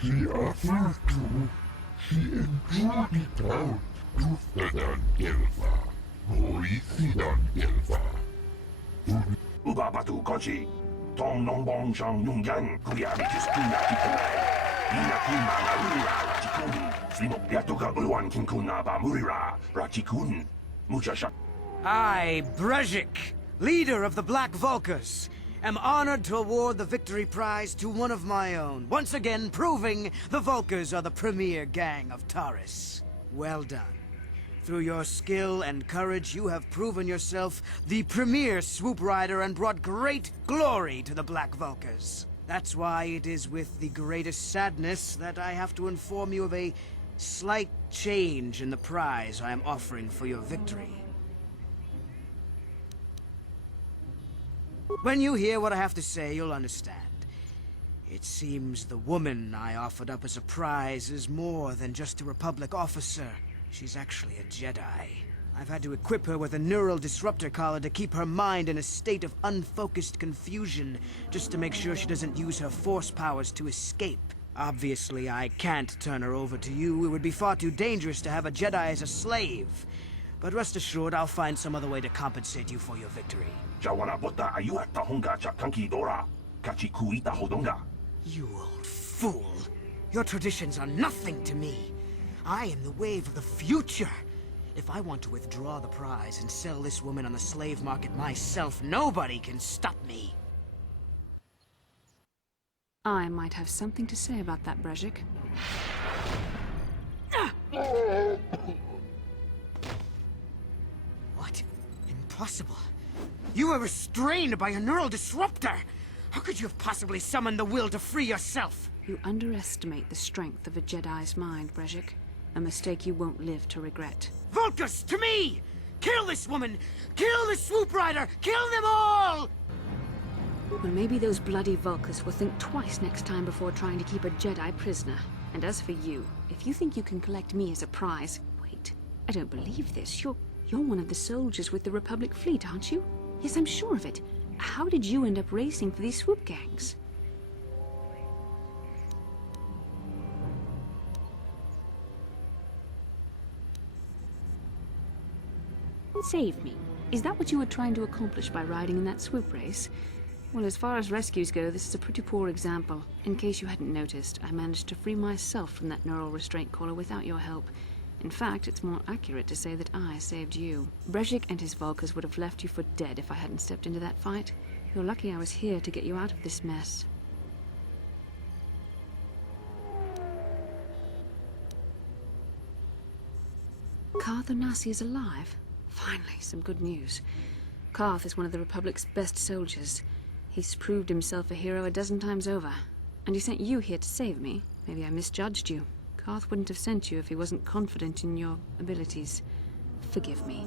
She offered to. She endured it out to feather Gelva. Moisidan Gelva. Ubabatu Kochi. Tong Nong Bong Shang Nung Yang Kuriabikis Kuna Kikuna. Inakima Marura Rachikun. Slimok Yatoka Ulwan Kinkuna Ba Murira Rachikun. Muchasha. I, Brezhik, leader of the Black Vulkars, am honored to award the victory prize to one of my own, once again proving the Vulkars are the premier gang of Taurus. Well done. Through your skill and courage, you have proven yourself the premier swoop rider and brought great glory to the Black Vulkars. That's why it is with the greatest sadness that I have to inform you of a slight change in the prize I am offering for your victory. When you hear what I have to say, you'll understand. It seems the woman I offered up as a prize is more than just a Republic officer. She's actually a Jedi. I've had to equip her with a neural disruptor collar to keep her mind in a state of unfocused confusion, just to make sure she doesn't use her force powers to escape. Obviously, I can't turn her over to you. It would be far too dangerous to have a Jedi as a slave. But rest assured, I'll find some other way to compensate you for your victory. Jawana Bota Ayuata Honga Chakanki Dora. Kachikuita Hodonga. You old fool. Your traditions are nothing to me. I am the wave of the future. If I want to withdraw the prize and sell this woman on the slave market myself, nobody can stop me. I might have something to say about that, Brezhik. What? Impossible. You were restrained by a neural disruptor! How could you have possibly summoned the will to free yourself? You underestimate the strength of a Jedi's mind, Brezhik. A mistake you won't live to regret. Vulkars, to me! Kill this woman! Kill the swoop rider! Kill them all! Well, maybe those bloody Vulkars will think twice next time before trying to keep a Jedi prisoner. And as for you, if you think you can collect me as a prize... Wait, I don't believe this. You're one of the soldiers with the Republic fleet, aren't you? Yes, I'm sure of it. How did you end up racing for these swoop gangs? Save me. Is that what you were trying to accomplish by riding in that swoop race? Well, as far as rescues go, this is a pretty poor example. In case you hadn't noticed, I managed to free myself from that neural restraint collar without your help. In fact, it's more accurate to say that I saved you. Brezhik and his Vulkars would have left you for dead if I hadn't stepped into that fight. You're lucky I was here to get you out of this mess. Karth Onasi is alive. Finally, some good news. Karth is one of the Republic's best soldiers. He's proved himself a hero a dozen times over. And he sent you here to save me. Maybe I misjudged you. Karth wouldn't have sent you if he wasn't confident in your abilities. Forgive me.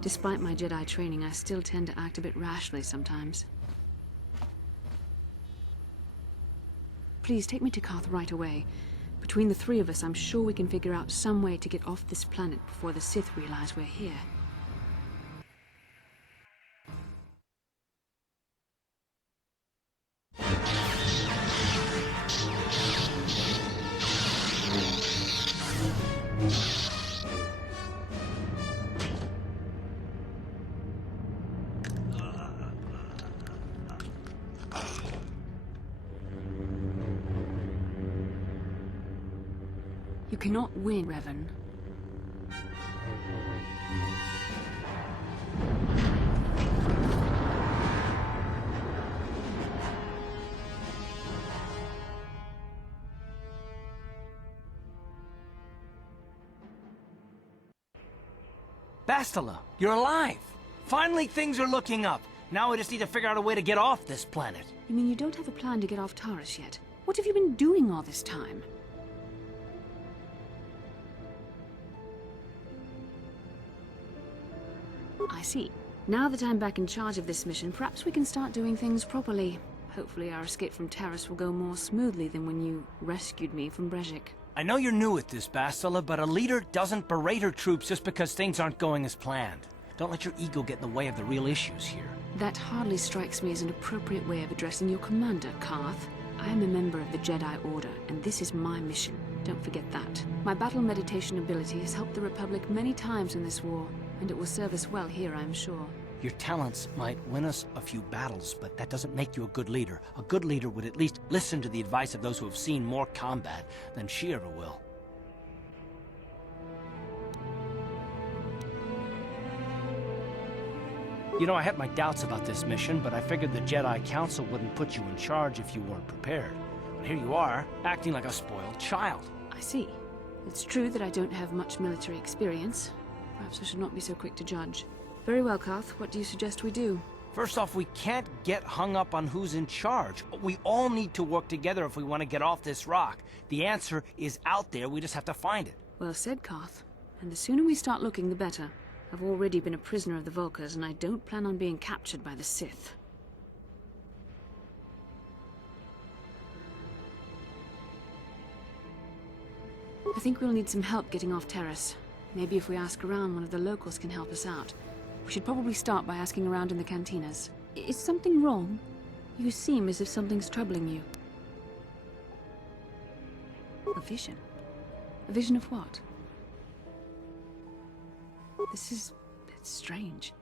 Despite my Jedi training, I still tend to act a bit rashly sometimes. Please, take me to Karth right away. Between the three of us, I'm sure we can figure out some way to get off this planet before the Sith realize we're here. You cannot win, Revan. Bastila, you're alive! Finally, things are looking up. Now I just need to figure out a way to get off this planet. You mean you don't have a plan to get off Taurus yet? What have you been doing all this time? I see. Now that I'm back in charge of this mission, perhaps we can start doing things properly. Hopefully our escape from Taurus will go more smoothly than when you rescued me from Brezhik. I know you're new at this, Bastila, but a leader doesn't berate her troops just because things aren't going as planned. Don't let your ego get in the way of the real issues here. That hardly strikes me as an appropriate way of addressing your commander, Karth. I am a member of the Jedi Order, and this is my mission. Don't forget that. My battle meditation ability has helped the Republic many times in this war, and it will serve us well here, I'm sure. Your talents might win us a few battles, but that doesn't make you a good leader. A good leader would at least listen to the advice of those who have seen more combat than she ever will. You know, I had my doubts about this mission, but I figured the Jedi Council wouldn't put you in charge if you weren't prepared. But here you are, acting like a spoiled child. I see. It's true that I don't have much military experience. Perhaps I should not be so quick to judge. Very well, Karth. What do you suggest we do? First off, we can't get hung up on who's in charge. We all need to work together if we want to get off this rock. The answer is out there, we just have to find it. Well said, Karth. And the sooner we start looking, the better. I've already been a prisoner of the Vulkars, and I don't plan on being captured by the Sith. I think we'll need some help getting off Terrace. Maybe if we ask around, one of the locals can help us out. We should probably start by asking around in the cantinas. Is something wrong? You seem as if something's troubling you. A vision? A vision of what? It's strange.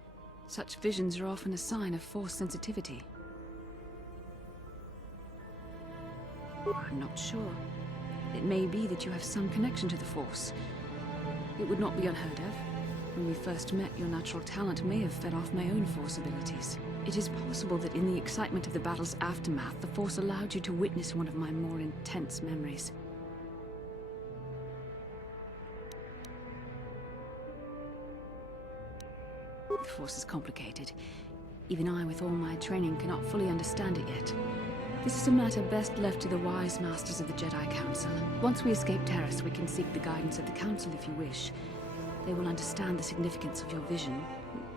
Such visions are often a sign of Force sensitivity. I'm not sure. It may be that you have some connection to the Force. It would not be unheard of. When we first met, your natural talent may have fed off my own Force abilities. It is possible that in the excitement of the battle's aftermath, the Force allowed you to witness one of my more intense memories. The Force is complicated. Even I, with all my training, cannot fully understand it yet. This is a matter best left to the wise masters of the Jedi Council. Once we escape Terrace, we can seek the guidance of the Council if you wish. They will understand the significance of your vision,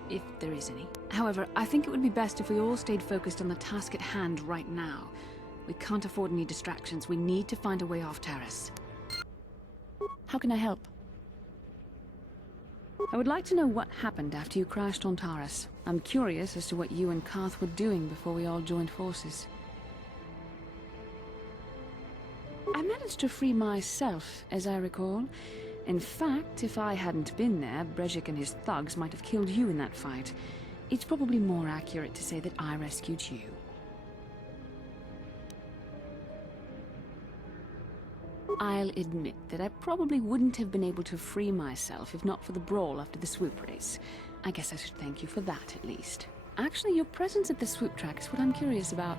if there is any. However, I think it would be best if we all stayed focused on the task at hand right now. We can't afford any distractions. We need to find a way off Terrace. How can I help? I would like to know what happened after you crashed on Taris. I'm curious as to what you and Karth were doing before we all joined forces. I managed to free myself, as I recall. In fact, if I hadn't been there, Brejik and his thugs might have killed you in that fight. It's probably more accurate to say that I rescued you. I'll admit that I probably wouldn't have been able to free myself if not for the brawl after the swoop race. I guess I should thank you for that, at least. Actually, your presence at the swoop track is what I'm curious about.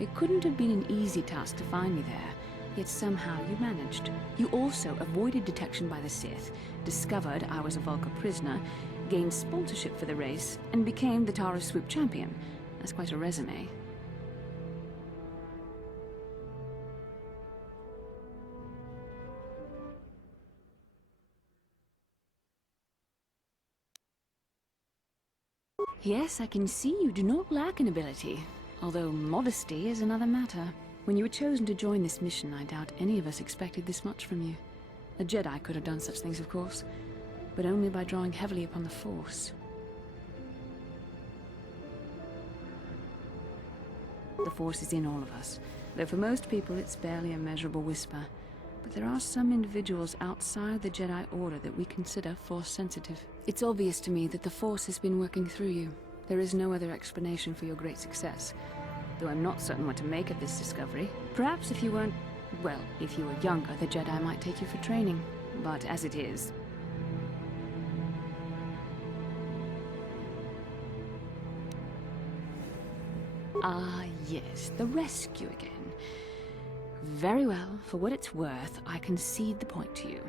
It couldn't have been an easy task to find me there, yet somehow you managed. You also avoided detection by the Sith, discovered I was a Vulkar prisoner, gained sponsorship for the race, and became the Taris swoop champion. That's quite a resume. Yes, I can see you do not lack an ability, although modesty is another matter. When you were chosen to join this mission, I doubt any of us expected this much from you. A Jedi could have done such things, of course, but only by drawing heavily upon the Force. The Force is in all of us, though for most people it's barely a measurable whisper. But there are some individuals outside the Jedi Order that we consider Force-sensitive. It's obvious to me that the Force has been working through you. There is no other explanation for your great success, though I'm not certain what to make of this discovery. Perhaps if you weren't... well, if you were younger, the Jedi might take you for training. But as it is... Ah, yes, the rescue again. Very well, for what it's worth, I concede the point to you.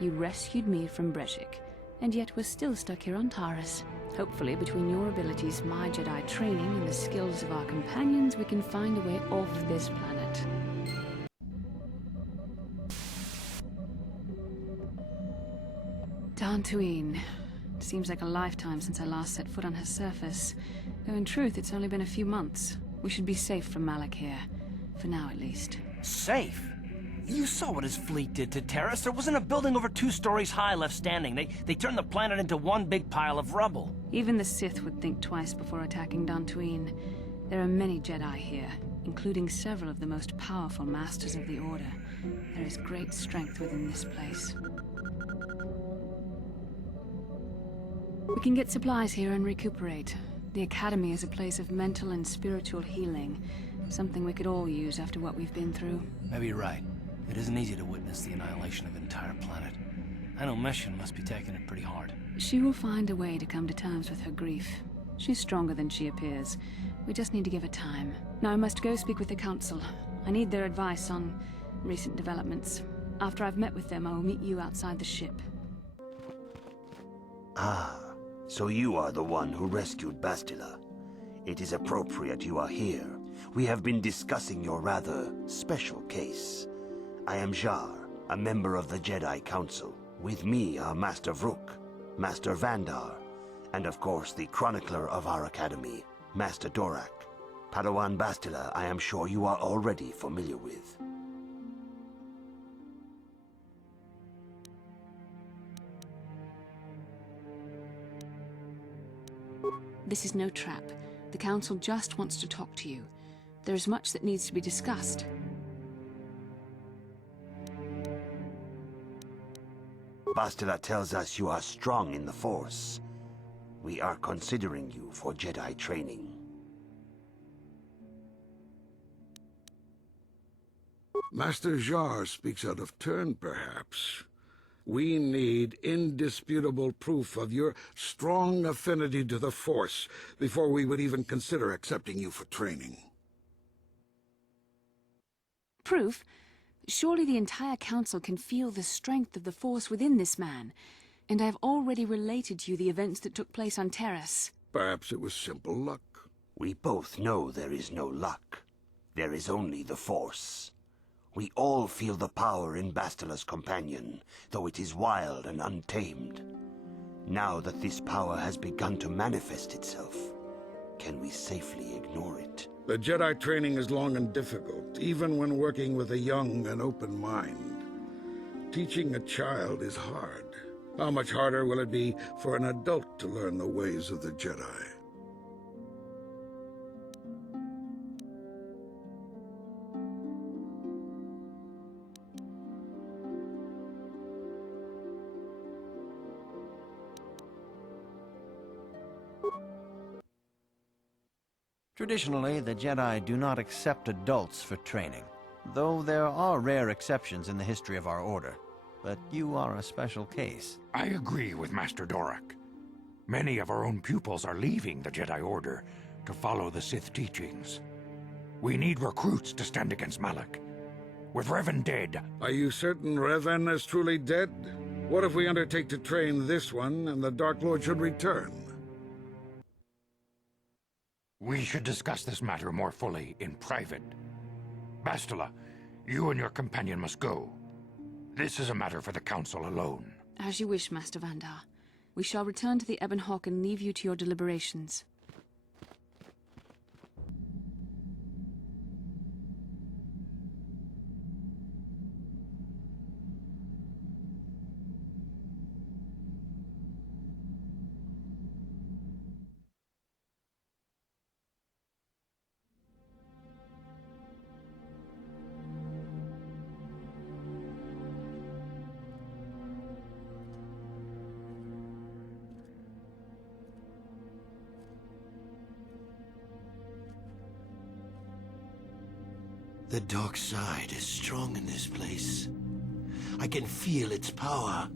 You rescued me from Brejik, and yet we're still stuck here on Taris. Hopefully, between your abilities, my Jedi training, and the skills of our companions, we can find a way off this planet. Dantooine. Seems like a lifetime since I last set foot on her surface. Though in truth, it's only been a few months. We should be safe from Malak here. For now, at least. Safe? You saw what his fleet did to Terrace. There wasn't a building over 2 stories high left standing. They turned the planet into one big pile of rubble. Even the Sith would think twice before attacking Dantooine. There are many Jedi here. including several of the most powerful masters of the Order. There is great strength within this place. We can get supplies here and recuperate. The Academy is a place of mental and spiritual healing, something we could all use after what we've been through. Maybe you're right. It isn't easy to witness the annihilation of an entire planet. I know Mission must be taking it pretty hard. She will find a way to come to terms with her grief. She's stronger than she appears. We just need to give her time. Now I must go speak with the Council. I need their advice on recent developments. After I've met with them, I will meet you outside the ship. Ah, so you are the one who rescued Bastila. It is appropriate you are here. We have been discussing your rather special case. I am Jar, a member of the Jedi Council. With me are Master Vrook, Master Vandar, and of course the chronicler of our academy, Master Dorak. Padawan Bastila, I am sure you are already familiar with. This is no trap. The Council just wants to talk to you. There is much that needs to be discussed. Bastila tells us you are strong in the Force. We are considering you for Jedi training. Master Jar speaks out of turn, perhaps. We need indisputable proof of your strong affinity to the Force before we would even consider accepting you for training. Proof? Surely the entire Council can feel the strength of the Force within this man. And I have already related to you the events that took place on Terrace. Perhaps it was simple luck. We both know there is no luck. There is only the Force. We all feel the power in Bastila's companion, though it is wild and untamed. Now that this power has begun to manifest itself, can we safely ignore it? The Jedi training is long and difficult, even when working with a young and open mind. Teaching a child is hard. How much harder will it be for an adult to learn the ways of the Jedi? Traditionally, the Jedi do not accept adults for training, though there are rare exceptions in the history of our order. But you are a special case. I agree with Master Dorak. Many of our own pupils are leaving the Jedi Order to follow the Sith teachings. We need recruits to stand against Malak. With Revan dead... Are you certain Revan is truly dead? What if we undertake to train this one and the Dark Lord should return? We should discuss this matter more fully in private. Bastila, you and your companion must go. This is a matter for the Council alone. As you wish, Master Vandar. We shall return to the Ebon Hawk and leave you to your deliberations. The dark side is strong in this place. I can feel its power.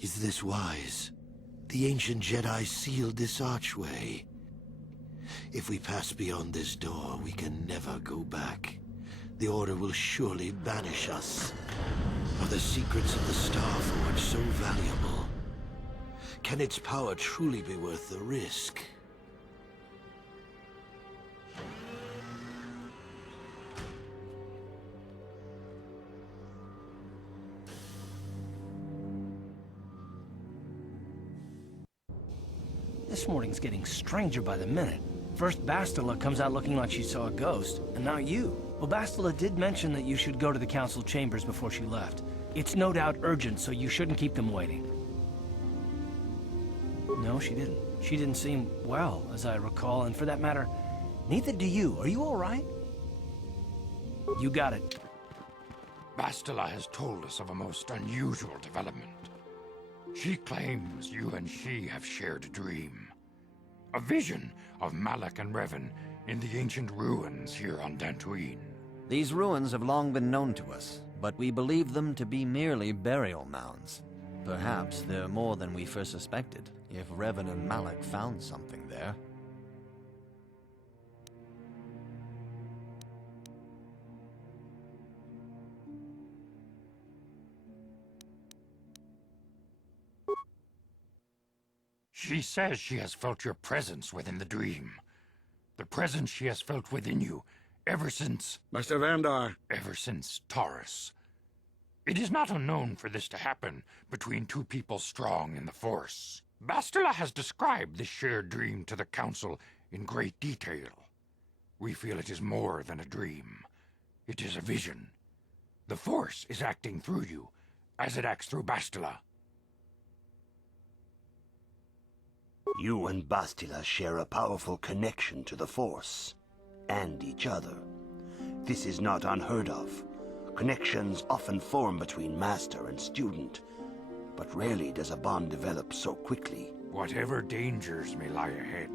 Is this wise? The ancient Jedi sealed this archway. If we pass beyond this door, we can never go back. The Order will surely banish us. Are the secrets of the Star Forge so valuable? Can its power truly be worth the risk? This morning's getting stranger by the minute. First Bastila comes out looking like she saw a ghost, and now you. Well, Bastila did mention that you should go to the Council chambers before she left. It's no doubt urgent, so you shouldn't keep them waiting. No, she didn't. She didn't seem well, as I recall, and for that matter, neither do you. Are you all right? You got it. Bastila has told us of a most unusual development. She claims you and she have shared a dream. A vision of Malak and Revan in the ancient ruins here on Dantooine. These ruins have long been known to us, but we believe them to be merely burial mounds. Perhaps they're more than we first suspected, if Revan and Malak found something there. She says she has felt your presence within the dream. The presence she has felt within you ever since... Master Vandar. Ever since Taurus. It is not unknown for this to happen between two people strong in the Force. Bastila has described this shared dream to the Council in great detail. We feel it is more than a dream. It is a vision. The Force is acting through you, as it acts through Bastila. You and Bastila share a powerful connection to the Force, and each other. This is not unheard of. Connections often form between master and student, but rarely does a bond develop so quickly. Whatever dangers may lie ahead,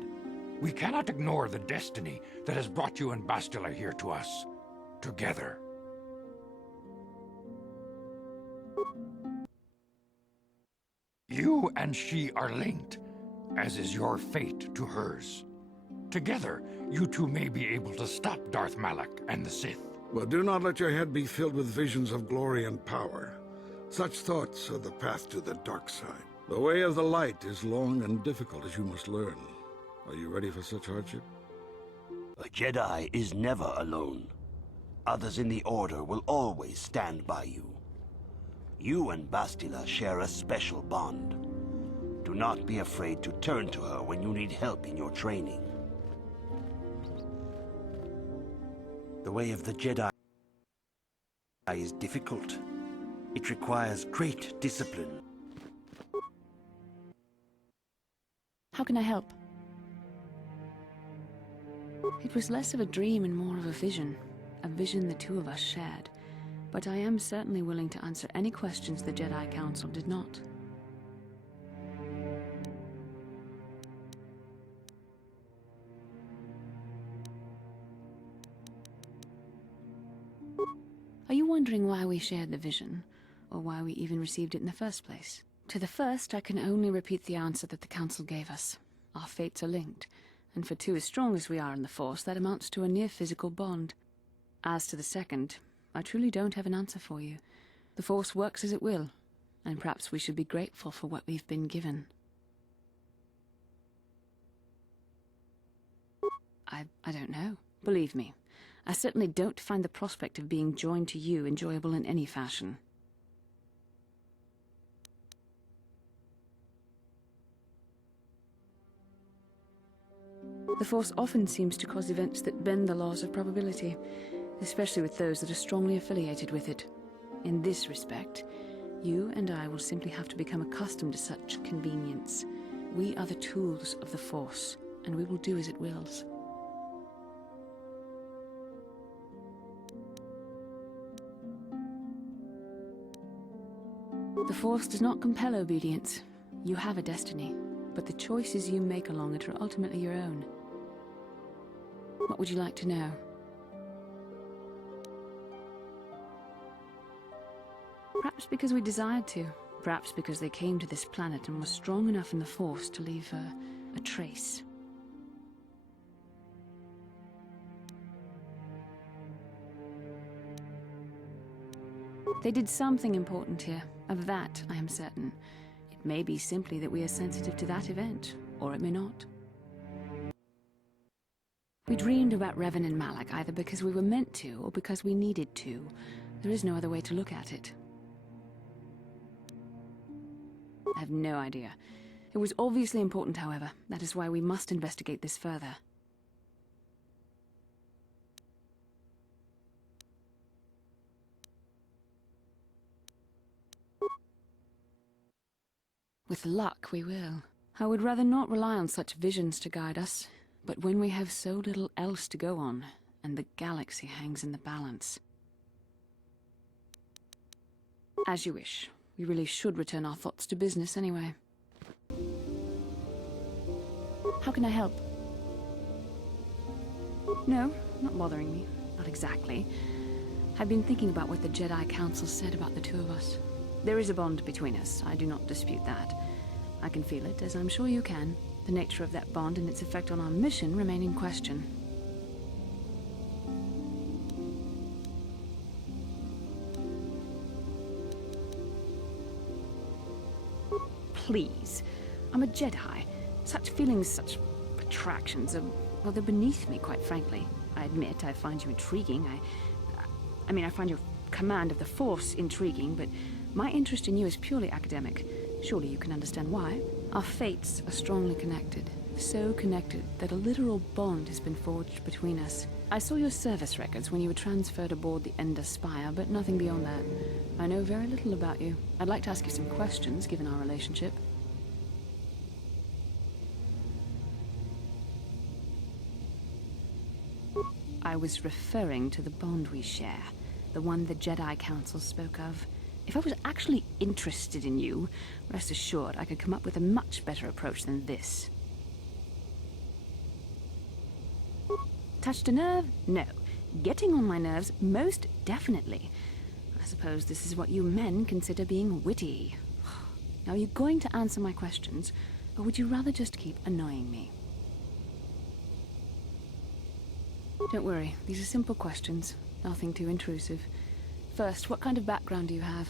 we cannot ignore the destiny that has brought you and Bastila here to us, together. You and she are linked, as is your fate to hers. Together, you two may be able to stop Darth Malak and the Sith. But do not let your head be filled with visions of glory and power. Such thoughts are the path to the dark side. The way of the light is long and difficult, as you must learn. Are you ready for such hardship? A Jedi is never alone. Others in the Order will always stand by you. You and Bastila share a special bond. Do not be afraid to turn to her when you need help in your training. The way of the Jedi is difficult. It requires great discipline. How can I help? It was less of a dream and more of a vision the two of us shared. But I am certainly willing to answer any questions the Jedi Council did not. Are you wondering why we shared the vision, or why we even received it in the first place? To the first, I can only repeat the answer that the Council gave us. Our fates are linked, and for two as strong as we are in the Force, that amounts to a near-physical bond. As to the second, I truly don't have an answer for you. The Force works as it will, and perhaps we should be grateful for what we've been given. I don't know. Believe me, I certainly don't find the prospect of being joined to you enjoyable in any fashion. The Force often seems to cause events that bend the laws of probability, especially with those that are strongly affiliated with it. In this respect, you and I will simply have to become accustomed to such convenience. We are the tools of the Force, and we will do as it wills. The Force does not compel obedience. You have a destiny, but the choices you make along it are ultimately your own. What would you like to know? Perhaps because we desired to. Perhaps because they came to this planet and were strong enough in the Force to leave a trace. They did something important here. Of that, I am certain. It may be simply that we are sensitive to that event, or it may not. We dreamed about Revan and Malak either because we were meant to, or because we needed to. There is no other way to look at it. I have no idea. It was obviously important, however. That is why we must investigate this further. With luck, we will. I would rather not rely on such visions to guide us, but when we have so little else to go on, and the galaxy hangs in the balance. As you wish. We really should return our thoughts to business anyway. How can I help? No, not bothering me. Not exactly. I've been thinking about what the Jedi Council said about the two of us. There is a bond between us, I do not dispute that. I can feel it, as I'm sure you can. The nature of that bond and its effect on our mission remain in question. Please. I'm a Jedi. Such feelings, such attractions are, well, they're beneath me, quite frankly. I admit I find you intriguing. I mean, I find your command of the Force intriguing, but my interest in you is purely academic. Surely you can understand why. Our fates are strongly connected. So connected that a literal bond has been forged between us. I saw your service records when you were transferred aboard the Ender Spire, but nothing beyond that. I know very little about you. I'd like to ask you some questions, given our relationship. I was referring to the bond we share, the one the Jedi Council spoke of. If I was actually interested in you, rest assured I could come up with a much better approach than this. Touched a nerve? No. Getting on my nerves? Most definitely. I suppose this is what you men consider being witty. Now, are you going to answer my questions, or would you rather just keep annoying me? Don't worry, these are simple questions. Nothing too intrusive. First, what kind of background do you have?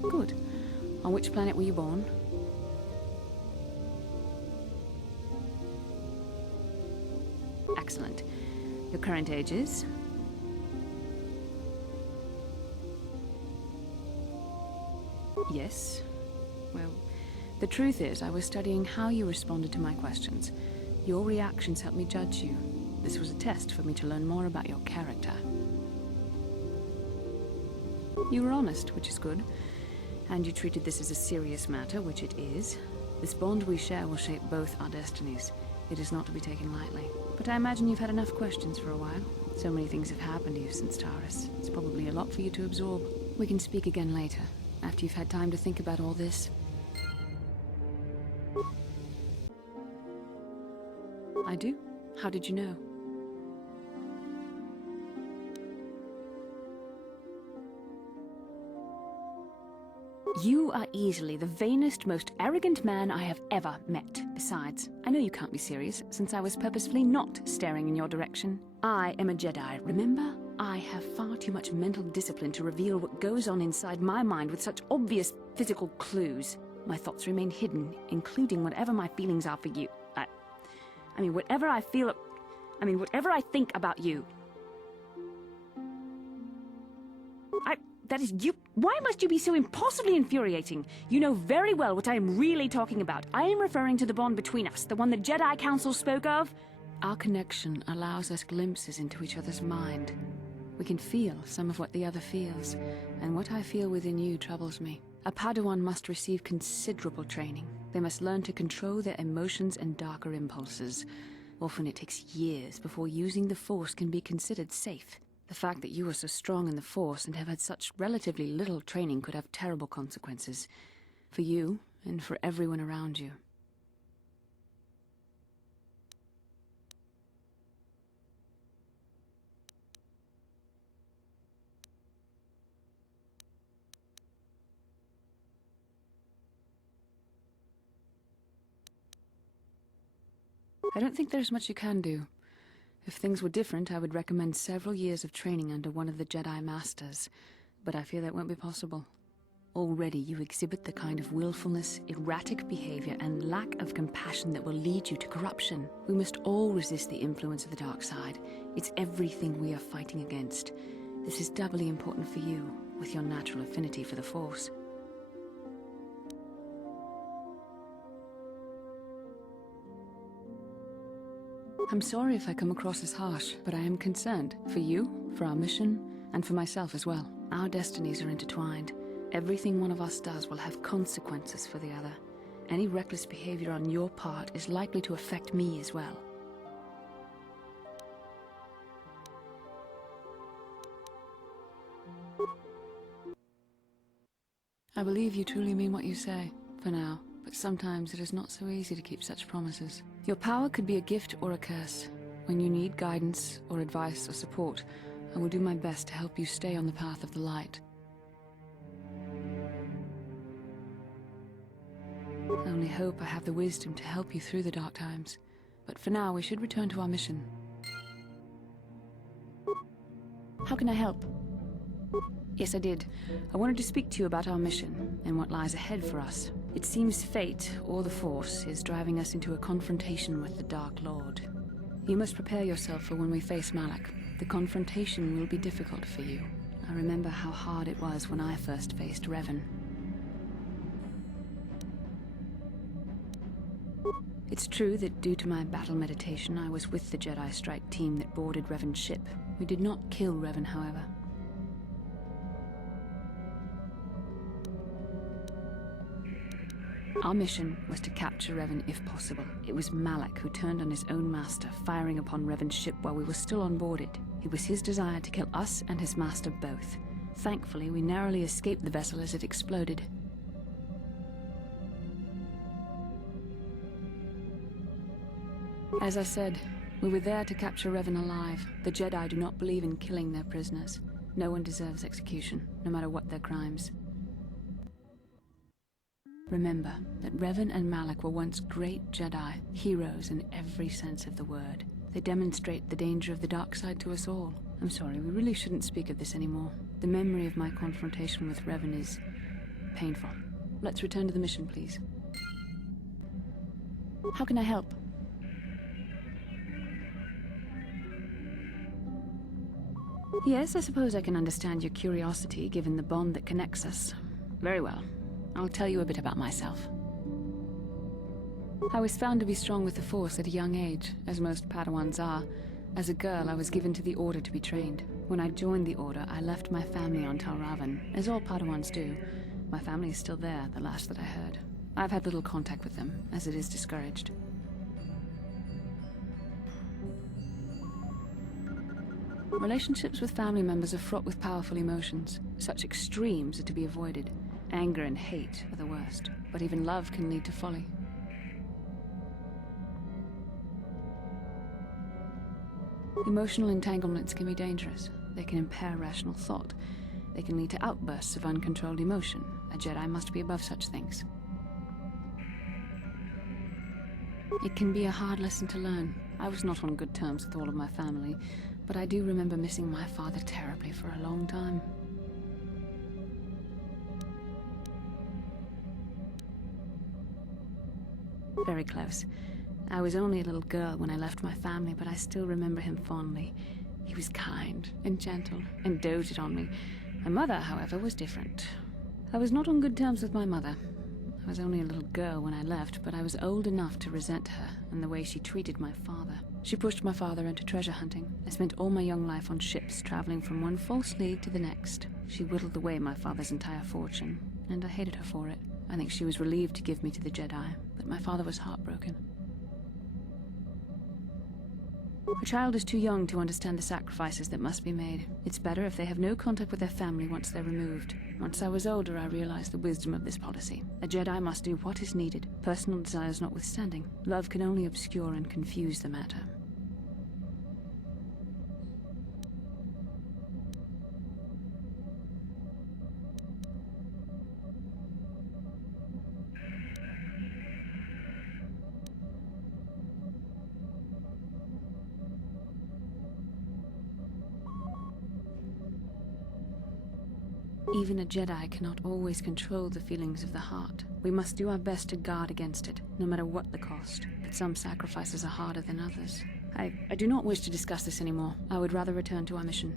Good. On which planet were you born? Excellent. Your current age is? Yes. Well, the truth is, I was studying how you responded to my questions. Your reactions helped me judge you. This was a test for me to learn more about your character. You were honest, which is good. And you treated this as a serious matter, which it is. This bond we share will shape both our destinies. It is not to be taken lightly. But I imagine you've had enough questions for a while. So many things have happened to you since Taurus. It's probably a lot for you to absorb. We can speak again later, after you've had time to think about all this. I do? How did you know? You are easily the vainest, most arrogant man I have ever met. Besides, I know you can't be serious, since I was purposefully not staring in your direction. I am a Jedi, remember? I have far too much mental discipline to reveal what goes on inside my mind with such obvious physical clues. My thoughts remain hidden, including whatever my feelings are for you. I mean, whatever I feel... whatever I think about you. That is you... Why must you be so impossibly infuriating? You know very well what I am really talking about. I am referring to the bond between us, the one the Jedi Council spoke of. Our connection allows us glimpses into each other's mind. We can feel some of what the other feels, and what I feel within you troubles me. A Padawan must receive considerable training. They must learn to control their emotions and darker impulses. Often it takes years before using the Force can be considered safe. The fact that you are so strong in the Force and have had such relatively little training could have terrible consequences. For you, and for everyone around you. I don't think there's much you can do. If things were different, I would recommend several years of training under one of the Jedi Masters. But I fear that won't be possible. Already you exhibit the kind of willfulness, erratic behavior, and lack of compassion that will lead you to corruption. We must all resist the influence of the dark side. It's everything we are fighting against. This is doubly important for you, with your natural affinity for the Force. I'm sorry if I come across as harsh, but I am concerned. For you, for our mission, and for myself as well. Our destinies are intertwined. Everything one of us does will have consequences for the other. Any reckless behavior on your part is likely to affect me as well. I believe you truly mean what you say, for now, but sometimes it is not so easy to keep such promises. Your power could be a gift or a curse. When you need guidance or advice or support, I will do my best to help you stay on the path of the light. I only hope I have the wisdom to help you through the dark times. But for now, we should return to our mission. How can I help? Yes, I did. I wanted to speak to you about our mission and what lies ahead for us. It seems fate, or the Force, is driving us into a confrontation with the Dark Lord. You must prepare yourself for when we face Malak. The confrontation will be difficult for you. I remember how hard it was when I first faced Revan. It's true that due to my battle meditation, I was with the Jedi strike team that boarded Revan's ship. We did not kill Revan, however. Our mission was to capture Revan if possible. It was Malak who turned on his own master, firing upon Revan's ship while we were still on board it. It was his desire to kill us and his master both. Thankfully, we narrowly escaped the vessel as it exploded. As I said, we were there to capture Revan alive. The Jedi do not believe in killing their prisoners. No one deserves execution, no matter what their crimes. Remember that Revan and Malak were once great Jedi, heroes in every sense of the word. They demonstrate the danger of the dark side to us all. I'm sorry, we really shouldn't speak of this anymore. The memory of my confrontation with Revan is painful. Let's return to the mission, please. How can I help? Yes, I suppose I can understand your curiosity, given the bond that connects us. Very well. I'll tell you a bit about myself. I was found to be strong with the Force at a young age, as most Padawans are. As a girl, I was given to the Order to be trained. When I joined the Order, I left my family on Tal Ravan, as all Padawans do. My family is still there, the last that I heard. I've had little contact with them, as it is discouraged. Relationships with family members are fraught with powerful emotions. Such extremes are to be avoided. Anger and hate are the worst, but even love can lead to folly. Emotional entanglements can be dangerous. They can impair rational thought. They can lead to outbursts of uncontrolled emotion. A Jedi must be above such things. It can be a hard lesson to learn. I was not on good terms with all of my family, but I do remember missing my father terribly for a long time. Very close. I was only a little girl when I left my family, but I still remember him fondly. He was kind and gentle and doted on me. My mother, however, was different. I was not on good terms with my mother. I was only a little girl when I left, but I was old enough to resent her and the way she treated my father. She pushed my father into treasure hunting. I spent all my young life on ships, traveling from one false lead to the next. She whittled away my father's entire fortune, and I hated her for it. I think she was relieved to give me to the Jedi, but my father was heartbroken. A child is too young to understand the sacrifices that must be made. It's better if they have no contact with their family once they're removed. Once I was older, I realized the wisdom of this policy. A Jedi must do what is needed, personal desires notwithstanding. Love can only obscure and confuse the matter. Even a Jedi cannot always control the feelings of the heart. We must do our best to guard against it, no matter what the cost. But some sacrifices are harder than others. I do not wish to discuss this anymore. I would rather return to our mission.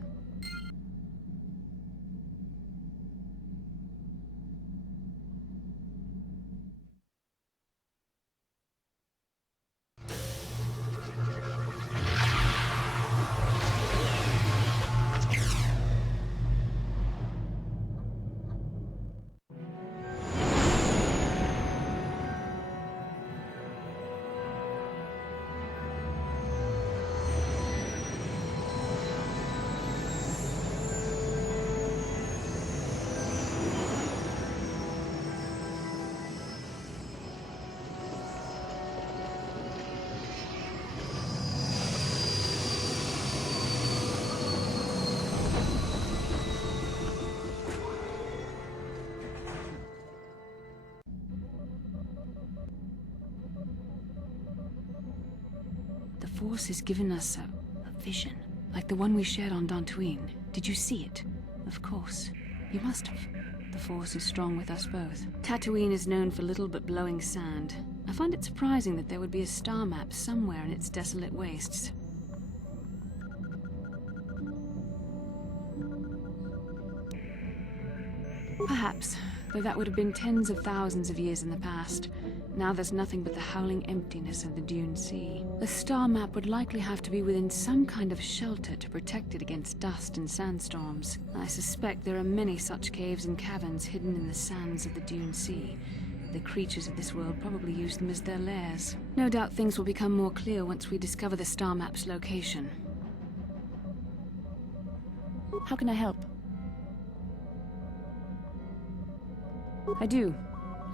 Force has given us a vision, like the one we shared on Dantooine. Did you see it? Of course. You must have. The Force is strong with us both. Tatooine is known for little but blowing sand. I find it surprising that there would be a star map somewhere in its desolate wastes. Perhaps, though that would have been tens of thousands of years in the past. Now there's nothing but the howling emptiness of the Dune Sea. A star map would likely have to be within some kind of shelter to protect it against dust and sandstorms. I suspect there are many such caves and caverns hidden in the sands of the Dune Sea. The creatures of this world probably use them as their lairs. No doubt things will become more clear once we discover the star map's location. How can I help? I do.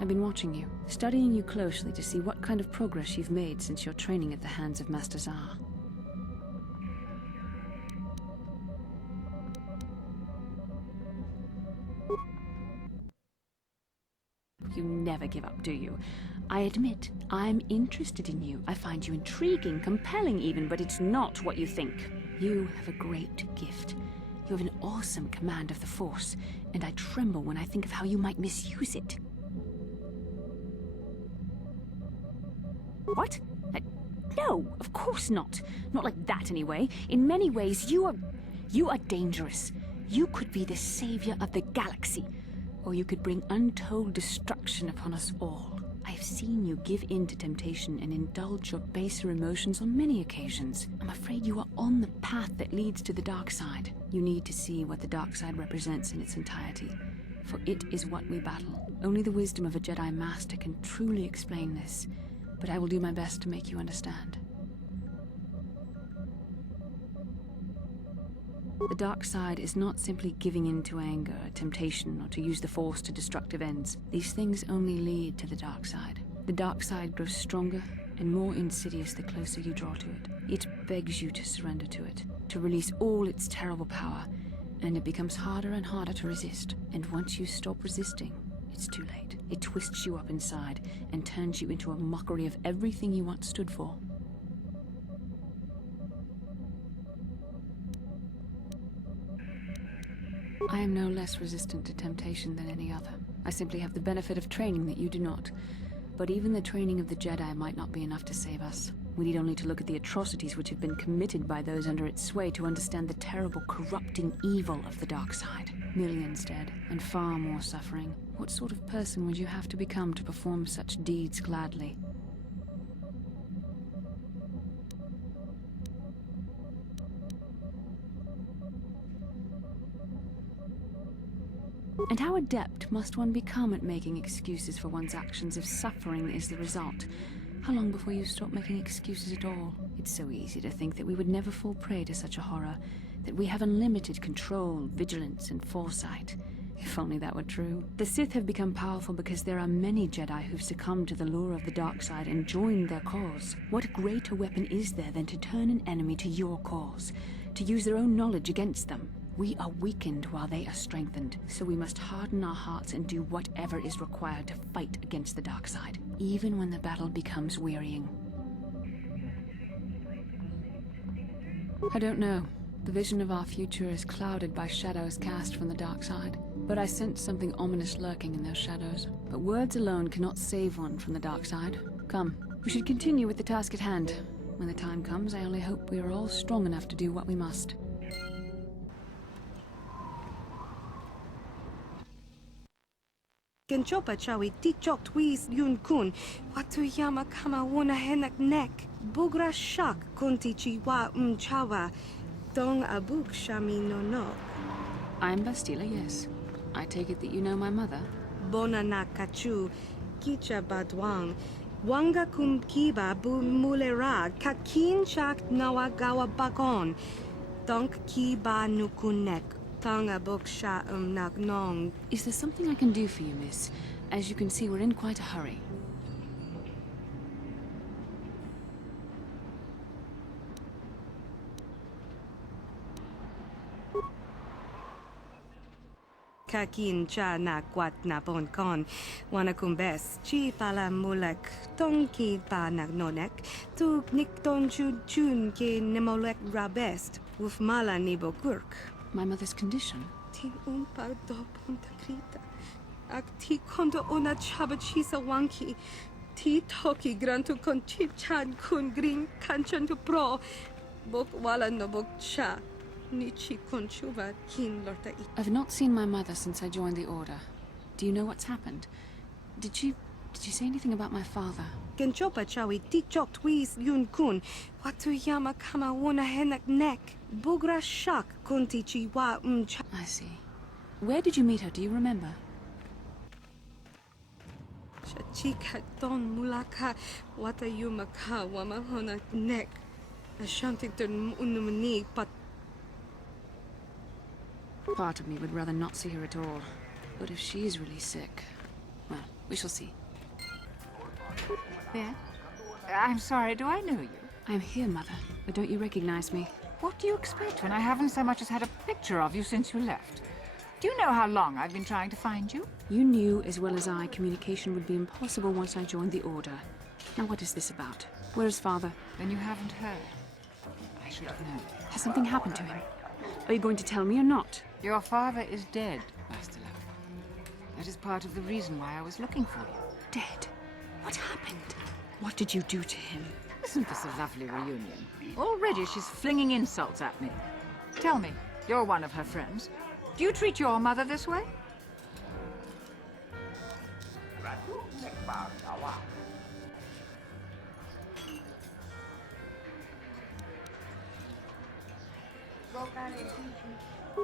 I've been watching you, studying you closely to see what kind of progress you've made since your training at the hands of Master Zar. You never give up, do you? I admit, I'm interested in you. I find you intriguing, compelling even, but it's not what you think. You have a great gift. You have an awesome command of the Force, and I tremble when I think of how you might misuse it. What? No, of course not. Not like that, anyway. In many ways, you are dangerous. You could be the savior of the galaxy, or you could bring untold destruction upon us all. I have seen you give in to temptation and indulge your baser emotions on many occasions. I'm afraid you are on the path that leads to the dark side. You need to see what the dark side represents in its entirety, for it is what we battle. Only the wisdom of a Jedi Master can truly explain this, but I will do my best to make you understand. The dark side is not simply giving in to anger, temptation, or to use the Force to destructive ends. These things only lead to the dark side. The dark side grows stronger and more insidious the closer you draw to it. It begs you to surrender to it, to release all its terrible power, and it becomes harder and harder to resist. And once you stop resisting, it's too late. It twists you up inside and turns you into a mockery of everything you once stood for. I am no less resistant to temptation than any other. I simply have the benefit of training that you do not. But even the training of the Jedi might not be enough to save us. We need only to look at the atrocities which have been committed by those under its sway to understand the terrible, corrupting evil of the dark side. Millions dead, and far more suffering. What sort of person would you have to become to perform such deeds gladly? And how adept must one become at making excuses for one's actions if suffering is the result? How long before you stop making excuses at all? It's so easy to think that we would never fall prey to such a horror, that we have unlimited control, vigilance, and foresight. If only that were true. The Sith have become powerful because there are many Jedi who've succumbed to the lure of the dark side and joined their cause. What greater weapon is there than to turn an enemy to your cause, to use their own knowledge against them? We are weakened while they are strengthened, so we must harden our hearts and do whatever is required to fight against the dark side, even when the battle becomes wearying. I don't know. The vision of our future is clouded by shadows cast from the dark side, but I sense something ominous lurking in those shadows. But words alone cannot save one from the dark side. Come, we should continue with the task at hand. When the time comes, I only hope we are all strong enough to do what we must. Genchopa chawi tichok twis yun kun. Watuyama kama wona henak nek. Bugra shak kunti chiwa chawa. Dong abuk shami no no. I'm Bastila, yes. I take it that you know my mother? Bona na kachu. Kicha badwang. Wanga kum kiba bu mulera. Kakin chak nawagawa bakon. Donk kiba nukunek. Is there something I can do for you, miss? As you can see, we're in quite a hurry. chika kin cha na kwat na bon kon. Wana kumbes, chi pala mulek, ton ki pa na nonek, tu nik ton chun ki nemolek rabest, uf mala nibo kurk. My mother's condition? Tin un pa do punta krita. Ak ti kondo ona chaba chisa wanki. Ti toki grantu kon chip chan kun green kanchan tu pro. Bok wala no bok cha. Nichi kon chuva kin lorta it. I've not seen my mother since I joined the Order. Do you know what's happened? Did she say anything about my father? Genchopa chawi ti chok twis yun kun. Watu yama kama wona henak nek. Bugra shak kunti chi wa cha. I see. Where did you meet her? Do you remember? Chika don mulaka wata yumaka wama hona nek. Ashantington unumani but Part of me would rather not see her at all. But if she is really sick, well, we shall see. Yeah? I'm sorry, do I know you? I'm here, Mother, but don't you recognize me? What do you expect when I haven't so much as had a picture of you since you left? Do you know how long I've been trying to find you? You knew as well as I communication would be impossible once I joined the Order. Now what is this about? Where is Father? Then you haven't heard. I should have known. Has something happened to him? Are you going to tell me or not? Your father is dead, Bastila. That is part of the reason why I was looking for you. Dead? What happened? What did you do to him? Isn't this a lovely reunion? Already she's flinging insults at me. Tell me, you're one of her friends. Do you treat your mother this way?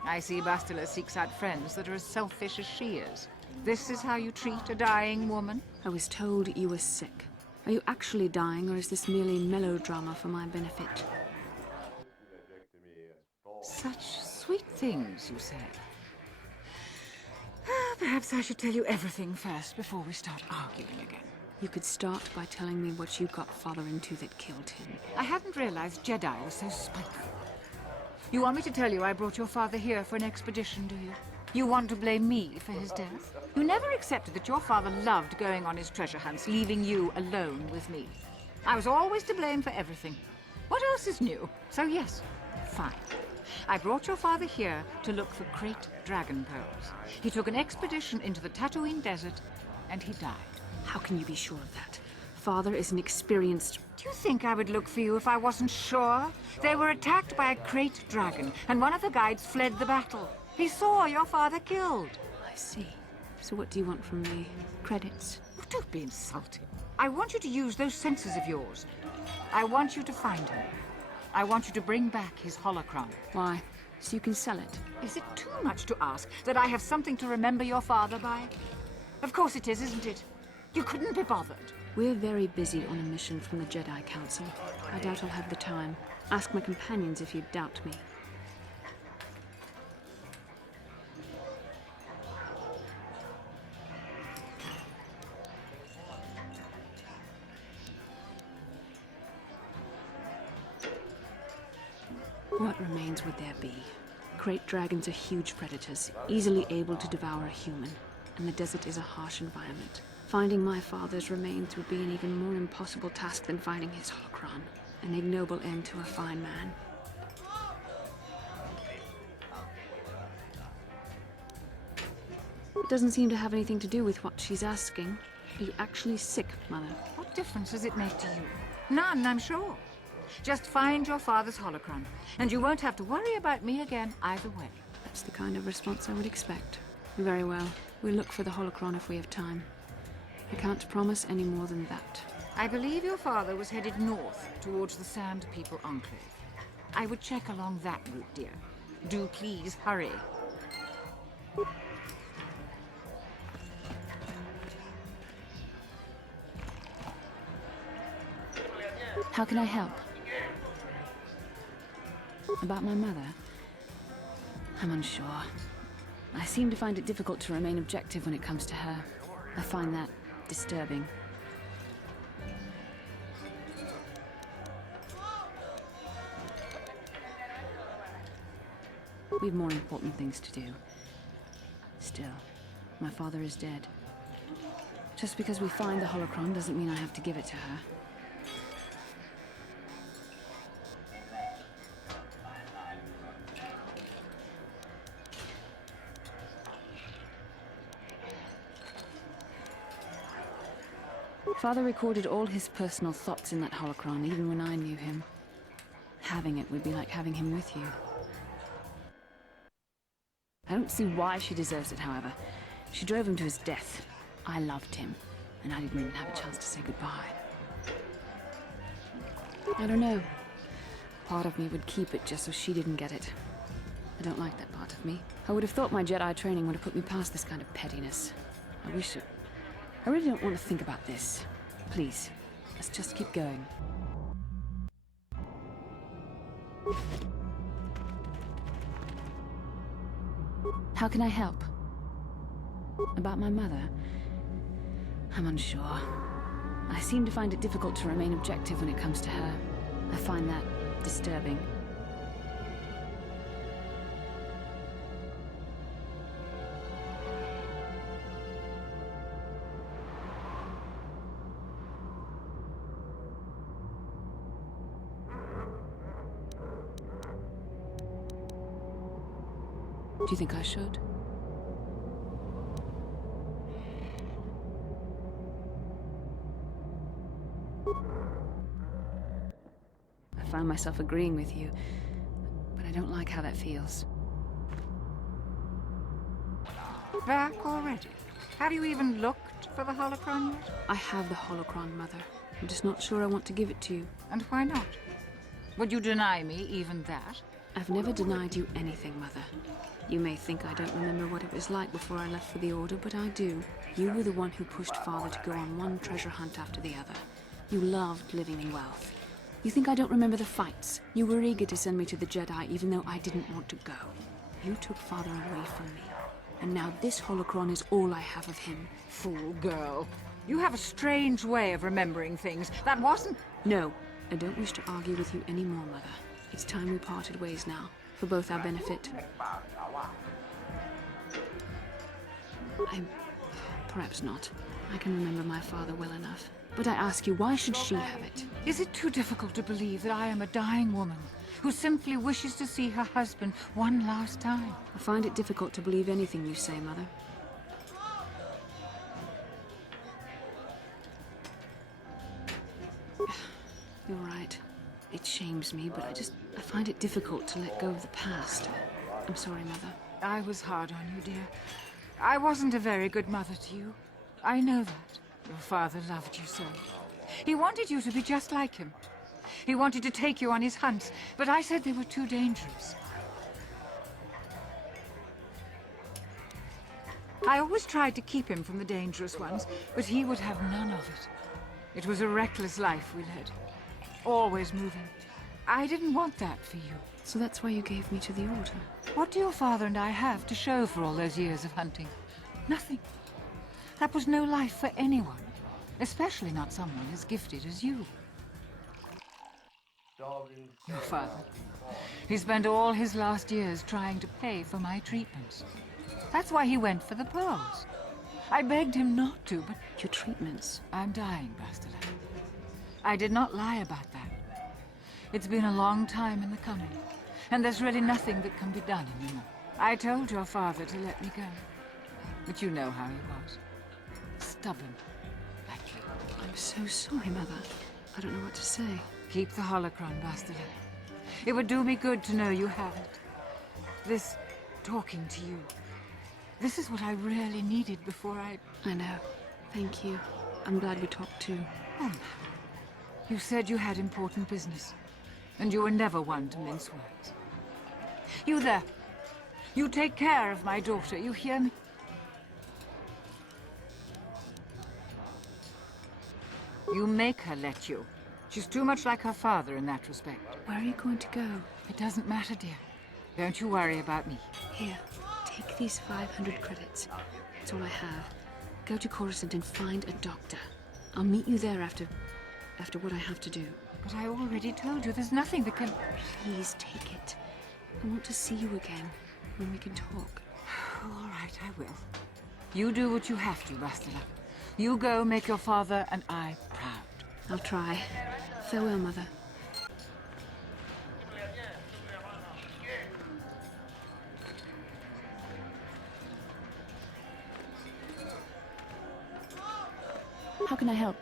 I see Bastila seeks out friends that are as selfish as she is. This is how you treat a dying woman? I was told you were sick. Are you actually dying, or is this merely melodrama for my benefit? Such sweet things, you say. Perhaps I should tell you everything first before we start arguing again. You could start by telling me what you got Father into that killed him. I hadn't realized Jedi was so spiteful. You want me to tell you I brought your father here for an expedition, do you? You want to blame me for his death? You never accepted that your father loved going on his treasure hunts, leaving you alone with me. I was always to blame for everything. What else is new? So yes, fine. I brought your father here to look for great dragon pearls. He took an expedition into the Tatooine desert, and he died. How can you be sure of that? Father is an experienced... Do you think I would look for you if I wasn't sure? They were attacked by a great dragon, and one of the guides fled the battle. He saw your father killed. I see. So what do you want from me? Credits? Oh, don't be insulting. I want you to use those senses of yours. I want you to find him. I want you to bring back his holocron. Why? So you can sell it? Is it too much to ask that I have something to remember your father by? Of course it is, isn't it? You couldn't be bothered. We're very busy on a mission from the Jedi Council. I doubt I'll have the time. Ask my companions if you doubt me. What remains would there be? Great dragons are huge predators, easily able to devour a human, and the desert is a harsh environment. Finding my father's remains would be an even more impossible task than finding his holocron, an ignoble end to a fine man. It doesn't seem to have anything to do with what she's asking. Are you actually sick, Mother? What difference does it make to you? None, I'm sure. Just find your father's holocron, and you won't have to worry about me again either way. That's the kind of response I would expect. Very well. We'll look for the holocron if we have time. I can't promise any more than that. I believe your father was headed north towards the Sand People Enclave. I would check along that route, dear. Do please hurry. How can I help? About my mother? I'm unsure. I seem to find it difficult to remain objective when it comes to her. I find that disturbing. We've more important things to do. Still. still. My father is dead. Just because we find the holocron doesn't mean I have to give it to her. Father recorded all his personal thoughts in that holocron, even when I knew him. Having it would be like having him with you. I don't see why she deserves it, however. She drove him to his death. I loved him, and I didn't even have a chance to say goodbye. I don't know. Part of me would keep it just so she didn't get it. I don't like that part of me. I would have thought my Jedi training would have put me past this kind of pettiness. I wish it... I really don't want to think about this. Please, let's just keep going. How can I help? About my mother? I'm unsure. I seem to find it difficult to remain objective when it comes to her. I find that disturbing. Do you think I should? I find myself agreeing with you, but I don't like how that feels. Back already? Have you even looked for the holocron yet? I have the holocron, Mother. I'm just not sure I want to give it to you. And why not? Would you deny me even that? I've never denied you anything, Mother. You may think I don't remember what it was like before I left for the Order, but I do. You were the one who pushed Father to go on one treasure hunt after the other. You loved living in wealth. You think I don't remember the fights? You were eager to send me to the Jedi even though I didn't want to go. You took Father away from me. And now this holocron is all I have of him. Fool girl. You have a strange way of remembering things. That wasn't... No, I don't wish to argue with you anymore, Mother. It's time we parted ways now, for both our benefit. Perhaps not. I can remember my father well enough. But I ask you, why should she have it? Is it too difficult to believe that I am a dying woman who simply wishes to see her husband one last time? I find it difficult to believe anything you say, Mother. You're right. It shames me, but I find it difficult to let go of the past. I'm sorry, Mother. I was hard on you, dear. I wasn't a very good mother to you. I know that. Your father loved you so. He wanted you to be just like him. He wanted to take you on his hunts, but I said they were too dangerous. I always tried to keep him from the dangerous ones, but he would have none of it. It was a reckless life we led. Always moving. I didn't want that for you. So that's why you gave me to the Order? What do your father and I have to show for all those years of hunting? Nothing. That was no life for anyone, especially not someone as gifted as you. Your father. He spent all his last years trying to pay for my treatments. That's why he went for the pearls. I begged him not to, but... Your treatments? I'm dying, Bastila. I did not lie about that. It's been a long time in the coming, and there's really nothing that can be done anymore. I told your father to let me go, but you know how he was. Stubborn, like you. I'm so sorry, Mother. I don't know what to say. Keep the holocron, Bastila. It would do me good to know you have it. This talking to you. This is what I really needed before I know. Thank you. I'm glad we talked too. Oh, you said you had important business, and you were never one to mince words. You there. You take care of my daughter, you hear me? You make her let you. She's too much like her father in that respect. Where are you going to go? It doesn't matter, dear. Don't you worry about me. Here, take these 500 credits. It's all I have. Go to Coruscant and find a doctor. I'll meet you there after what I have to do. But I already told you there's nothing that can... Please take it. I want to see you again, when we can talk. All right, I will. You do what you have to, Bastila. You go make your father and I proud. I'll try. Farewell, Mother. How can I help?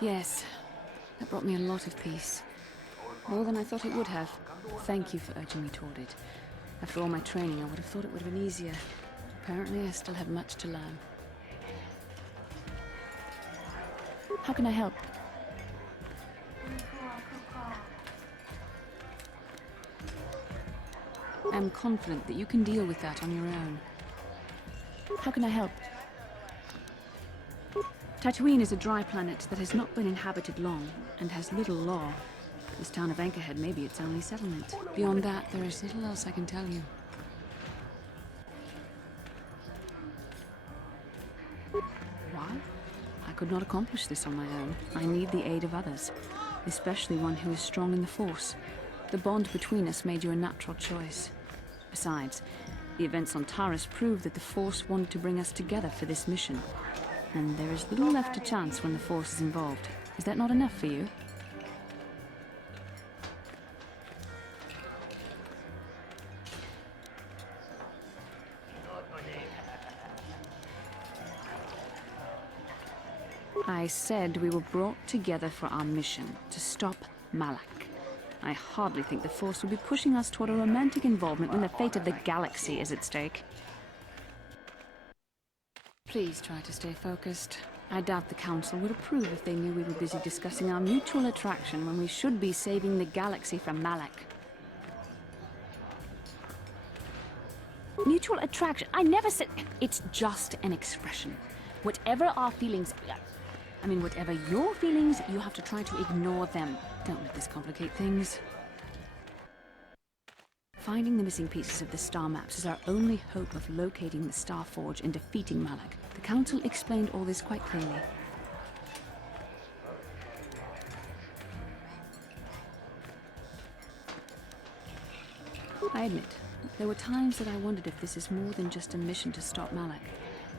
Yes, that brought me a lot of peace. More than I thought it would have. Thank you for urging me toward it. After all my training, I would have thought it would have been easier. Apparently, I still have much to learn. How can I help? I'm confident that you can deal with that on your own. How can I help? Tatooine is a dry planet that has not been inhabited long and has little law. This town of Anchorhead may be its only settlement. Beyond that, there is little else I can tell you. Why? I could not accomplish this on my own. I need the aid of others, especially one who is strong in the Force. The bond between us made you a natural choice. Besides, the events on Taris prove that the Force wanted to bring us together for this mission. And there is little left to chance when the Force is involved. Is that not enough for you? I said we were brought together for our mission, to stop Malak. I hardly think the Force will be pushing us toward a romantic involvement when the fate of the galaxy is at stake. Please try to stay focused. I doubt the Council would approve if they knew we were busy discussing our mutual attraction when we should be saving the galaxy from Malak. Mutual attraction? I never said... It's just an expression. Whatever our feelings... whatever your feelings, you have to try to ignore them. Don't let this complicate things. Finding the missing pieces of the star maps is our only hope of locating the Star Forge and defeating Malak. The Council explained all this quite clearly. I admit, there were times that I wondered if this is more than just a mission to stop Malak.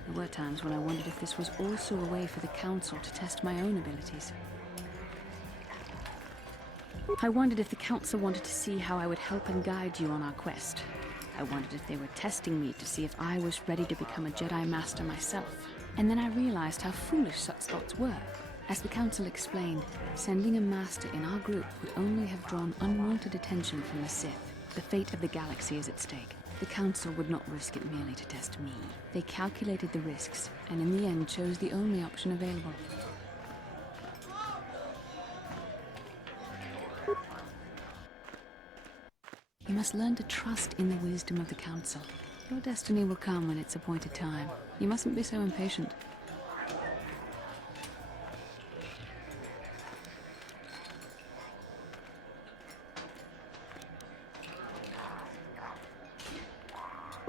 There were times when I wondered if this was also a way for the Council to test my own abilities. I wondered if the Council wanted to see how I would help and guide you on our quest. I wondered if they were testing me to see if I was ready to become a Jedi Master myself. And then I realized how foolish such thoughts were. As the Council explained, sending a Master in our group would only have drawn unwanted attention from the Sith. The fate of the galaxy is at stake. The Council would not risk it merely to test me. They calculated the risks, and in the end chose the only option available. You must learn to trust in the wisdom of the Council. Your destiny will come when its appointed time. You mustn't be so impatient.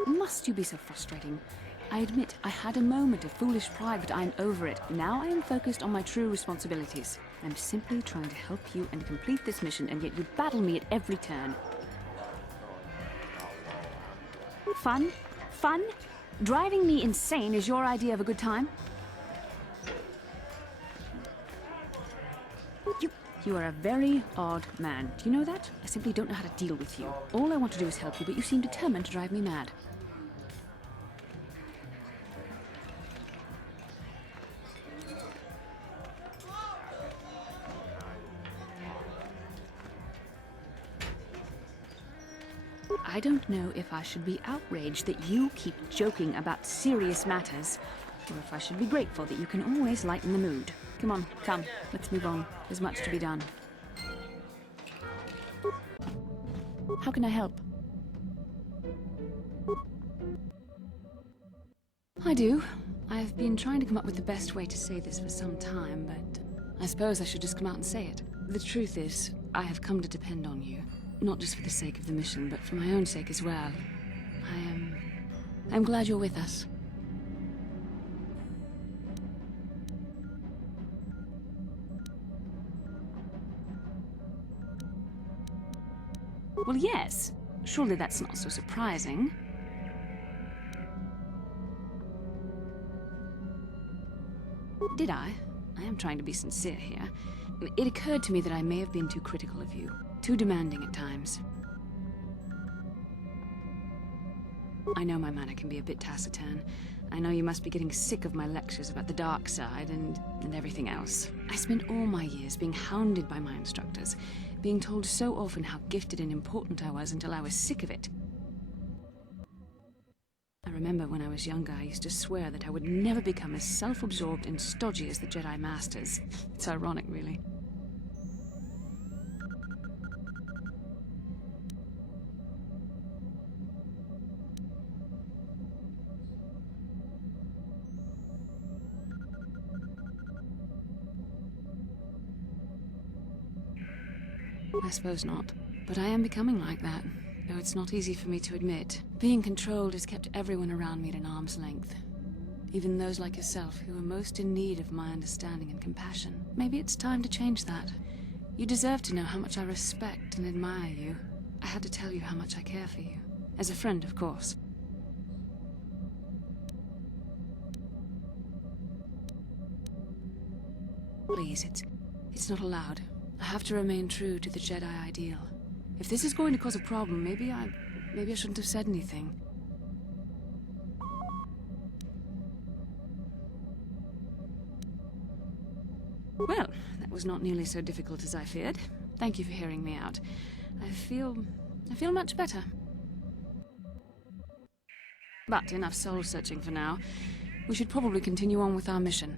Must you be so frustrating? I admit I had a moment of foolish pride, but I'm over it. Now I am focused on my true responsibilities. I'm simply trying to help you and complete this mission, and yet you battle me at every turn. Fun? Fun? Driving me insane is your idea of a good time? You are a very odd man. Do you know that? I simply don't know how to deal with you. All I want to do is help you, but you seem determined to drive me mad. I don't know if I should be outraged that you keep joking about serious matters, or if I should be grateful that you can always lighten the mood. Come on, come, let's move on. There's much to be done. How can I help? I do. I've been trying to come up with the best way to say this for some time, but I suppose I should just come out and say it. The truth is, I have come to depend on you. Not just for the sake of the mission, but for my own sake as well. I'm glad you're with us. Well, yes. Surely that's not so surprising. Did I? I am trying to be sincere here. It occurred to me that I may have been too critical of you. Too demanding at times. I know my manner can be a bit taciturn. I know you must be getting sick of my lectures about the dark side and everything else. I spent all my years being hounded by my instructors, being told so often how gifted and important I was until I was sick of it. I remember when I was younger, I used to swear that I would never become as self-absorbed and stodgy as the Jedi Masters. It's ironic, really. I suppose not. But I am becoming like that, though it's not easy for me to admit. Being controlled has kept everyone around me at an arm's length. Even those like yourself who are most in need of my understanding and compassion. Maybe it's time to change that. You deserve to know how much I respect and admire you. I had to tell you how much I care for you. As a friend, of course. Please, it's not allowed. I have to remain true to the Jedi ideal. If this is going to cause a problem, maybe I shouldn't have said anything. Well, that was not nearly so difficult as I feared. Thank you for hearing me out. I feel much better. But enough soul-searching for now. We should probably continue on with our mission.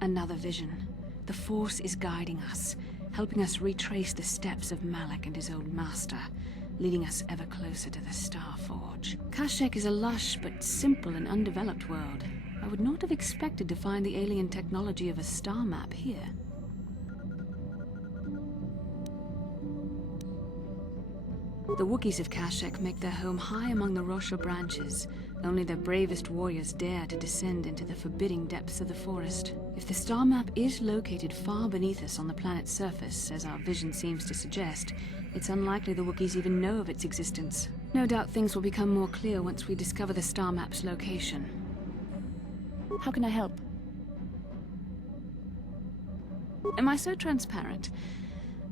Another vision. The Force is guiding us, helping us retrace the steps of Malak and his old master, leading us ever closer to the Star Forge. Kashyyyk is a lush but simple and undeveloped world. I would not have expected to find the alien technology of a star map here. The Wookiees of Kashyyyk make their home high among the Rosha branches. Only their bravest warriors dare to descend into the forbidding depths of the forest. If the star map is located far beneath us on the planet's surface, as our vision seems to suggest, it's unlikely the Wookiees even know of its existence. No doubt things will become more clear once we discover the star map's location. How can I help? Am I so transparent?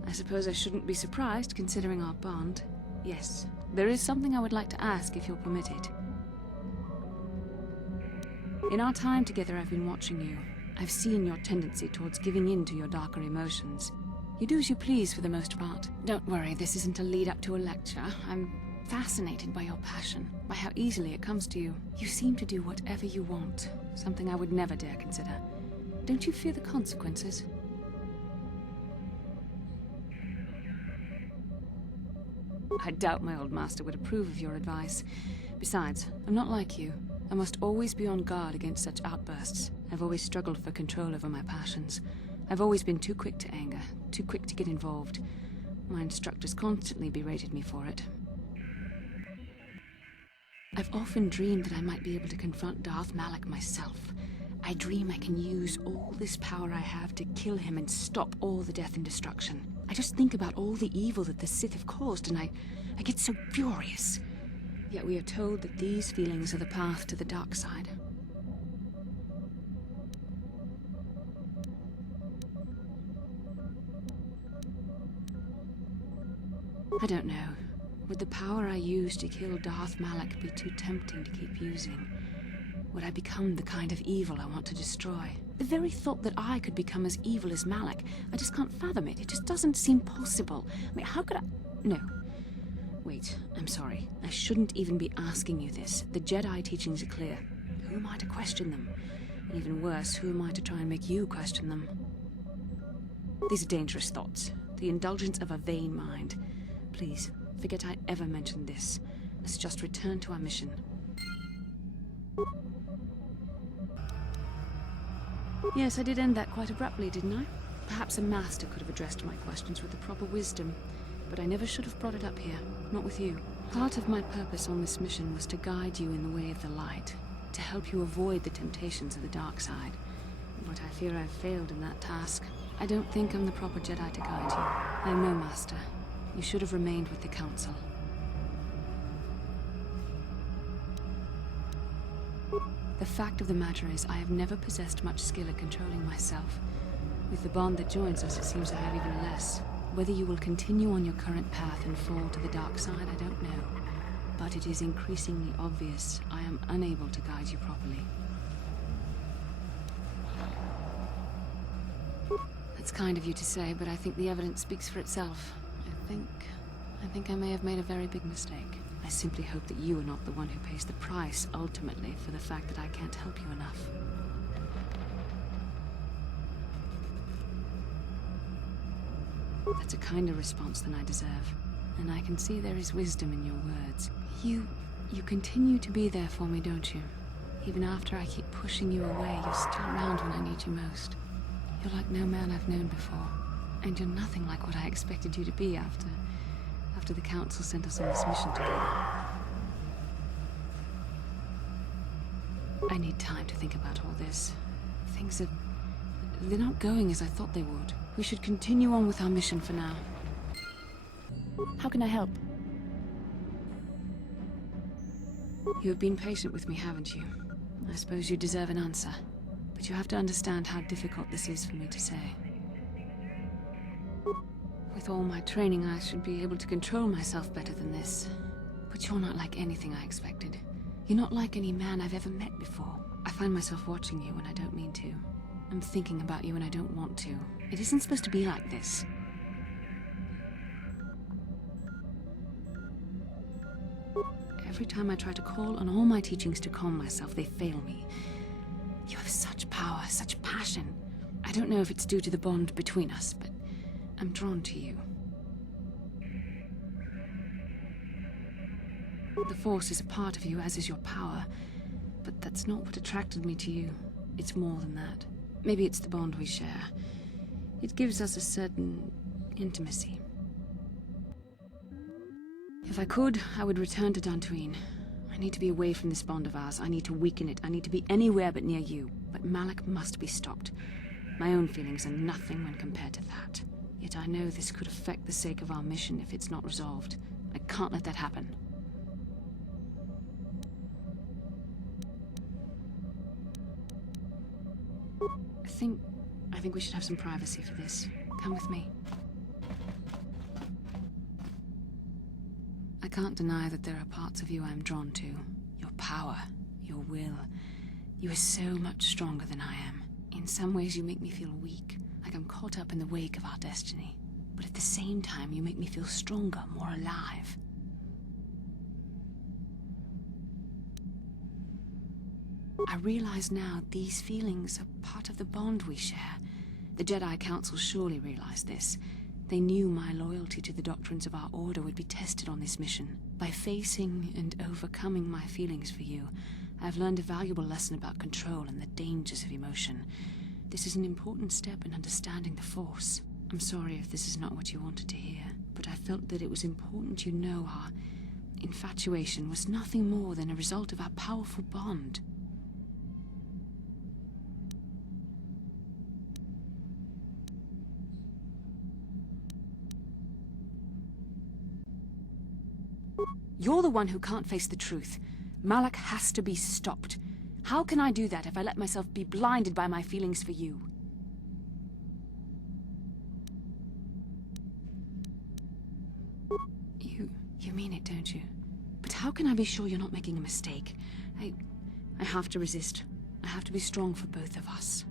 I suppose I shouldn't be surprised, considering our bond. Yes, there is something I would like to ask, if you'll permit it. In our time together, I've been watching you. I've seen your tendency towards giving in to your darker emotions. You do as you please for the most part. Don't worry, this isn't a lead-up to a lecture. I'm fascinated by your passion, by how easily it comes to you. You seem to do whatever you want, something I would never dare consider. Don't you fear the consequences? I doubt my old master would approve of your advice. Besides, I'm not like you. I must always be on guard against such outbursts. I've always struggled for control over my passions. I've always been too quick to anger, too quick to get involved. My instructors constantly berated me for it. I've often dreamed that I might be able to confront Darth Malak myself. I dream I can use all this power I have to kill him and stop all the death and destruction. I just think about all the evil that the Sith have caused and I get so furious. Yet we are told that these feelings are the path to the dark side. I don't know. Would the power I use to kill Darth Malak be too tempting to keep using? Would I become the kind of evil I want to destroy? The very thought that I could become as evil as Malak, I just can't fathom it. It just doesn't seem possible. I mean, how could I... No. Wait, I'm sorry. I shouldn't even be asking you this. The Jedi teachings are clear. Who am I to question them? Even worse, who am I to try and make you question them? These are dangerous thoughts. The indulgence of a vain mind. Please, forget I ever mentioned this. Let's just return to our mission. Yes, I did end that quite abruptly, didn't I? Perhaps a master could have addressed my questions with the proper wisdom, but I never should have brought it up here, not with you. Part of my purpose on this mission was to guide you in the way of the light, to help you avoid the temptations of the dark side. But I fear I've failed in that task. I don't think I'm the proper Jedi to guide you. I'm no master. You should have remained with the Council. The fact of the matter is, I have never possessed much skill at controlling myself. With the bond that joins us, it seems I have even less. Whether you will continue on your current path and fall to the dark side, I don't know. But it is increasingly obvious I am unable to guide you properly. That's kind of you to say, but I think the evidence speaks for itself. I think I may have made a very big mistake. I simply hope that you are not the one who pays the price, ultimately, for the fact that I can't help you enough. That's a kinder response than I deserve. And I can see there is wisdom in your words. You continue to be there for me, don't you? Even after I keep pushing you away, you're still around when I need you most. You're like no man I've known before. And you're nothing like what I expected you to be after the Council sent us on this mission together. I need time to think about all this. They're not going as I thought they would. We should continue on with our mission for now. How can I help? You have been patient with me, haven't you? I suppose you deserve an answer. But you have to understand how difficult this is for me to say. With all my training, I should be able to control myself better than this. But you're not like anything I expected. You're not like any man I've ever met before. I find myself watching you when I don't mean to. I'm thinking about you when I don't want to. It isn't supposed to be like this. Every time I try to call on all my teachings to calm myself, they fail me. You have such power, such passion. I don't know if it's due to the bond between us, but I'm drawn to you. The Force is a part of you, as is your power. But that's not what attracted me to you. It's more than that. Maybe it's the bond we share. It gives us a certain intimacy. If I could, I would return to Dantooine. I need to be away from this bond of ours. I need to weaken it. I need to be anywhere but near you. But Malak must be stopped. My own feelings are nothing when compared to that. Yet I know this could affect the sake of our mission if it's not resolved. I can't let that happen. I think we should have some privacy for this. Come with me. I can't deny that there are parts of you I'm drawn to. Your power, your will. You are so much stronger than I am. In some ways you make me feel weak, like I'm caught up in the wake of our destiny. But at the same time you make me feel stronger, more alive. I realize now these feelings are part of the bond we share. The Jedi Council surely realized this. They knew my loyalty to the doctrines of our order would be tested on this mission. By facing and overcoming my feelings for you, I've learned a valuable lesson about control and the dangers of emotion. This is an important step in understanding the Force. I'm sorry if this is not what you wanted to hear, but I felt that it was important you know our infatuation was nothing more than a result of our powerful bond. You're the one who can't face the truth. Malak has to be stopped. How can I do that if I let myself be blinded by my feelings for you? mean it, don't you? But how can I be sure you're not making a mistake? I have to resist. I have to be strong for both of us.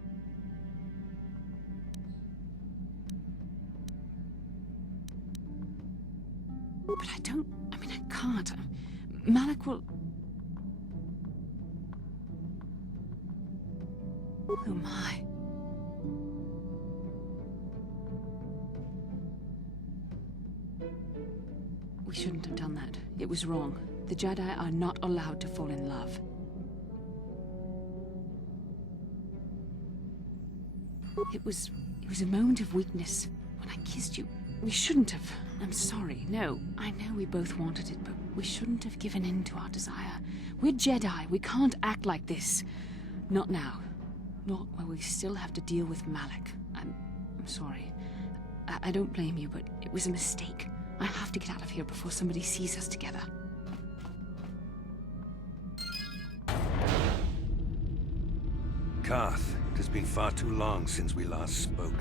But I can't. Malik will... Oh my. We shouldn't have done that. It was wrong. The Jedi are not allowed to fall in love. It was a moment of weakness. When I kissed you, we shouldn't have. I'm sorry. No, I know we both wanted it, but we shouldn't have given in to our desire. We're Jedi. We can't act like this. Not now. Not while we still have to deal with Malik. I'm sorry. I don't blame you, but it was a mistake. I have to get out of here before somebody sees us together. Karth, it has been far too long since we last spoke.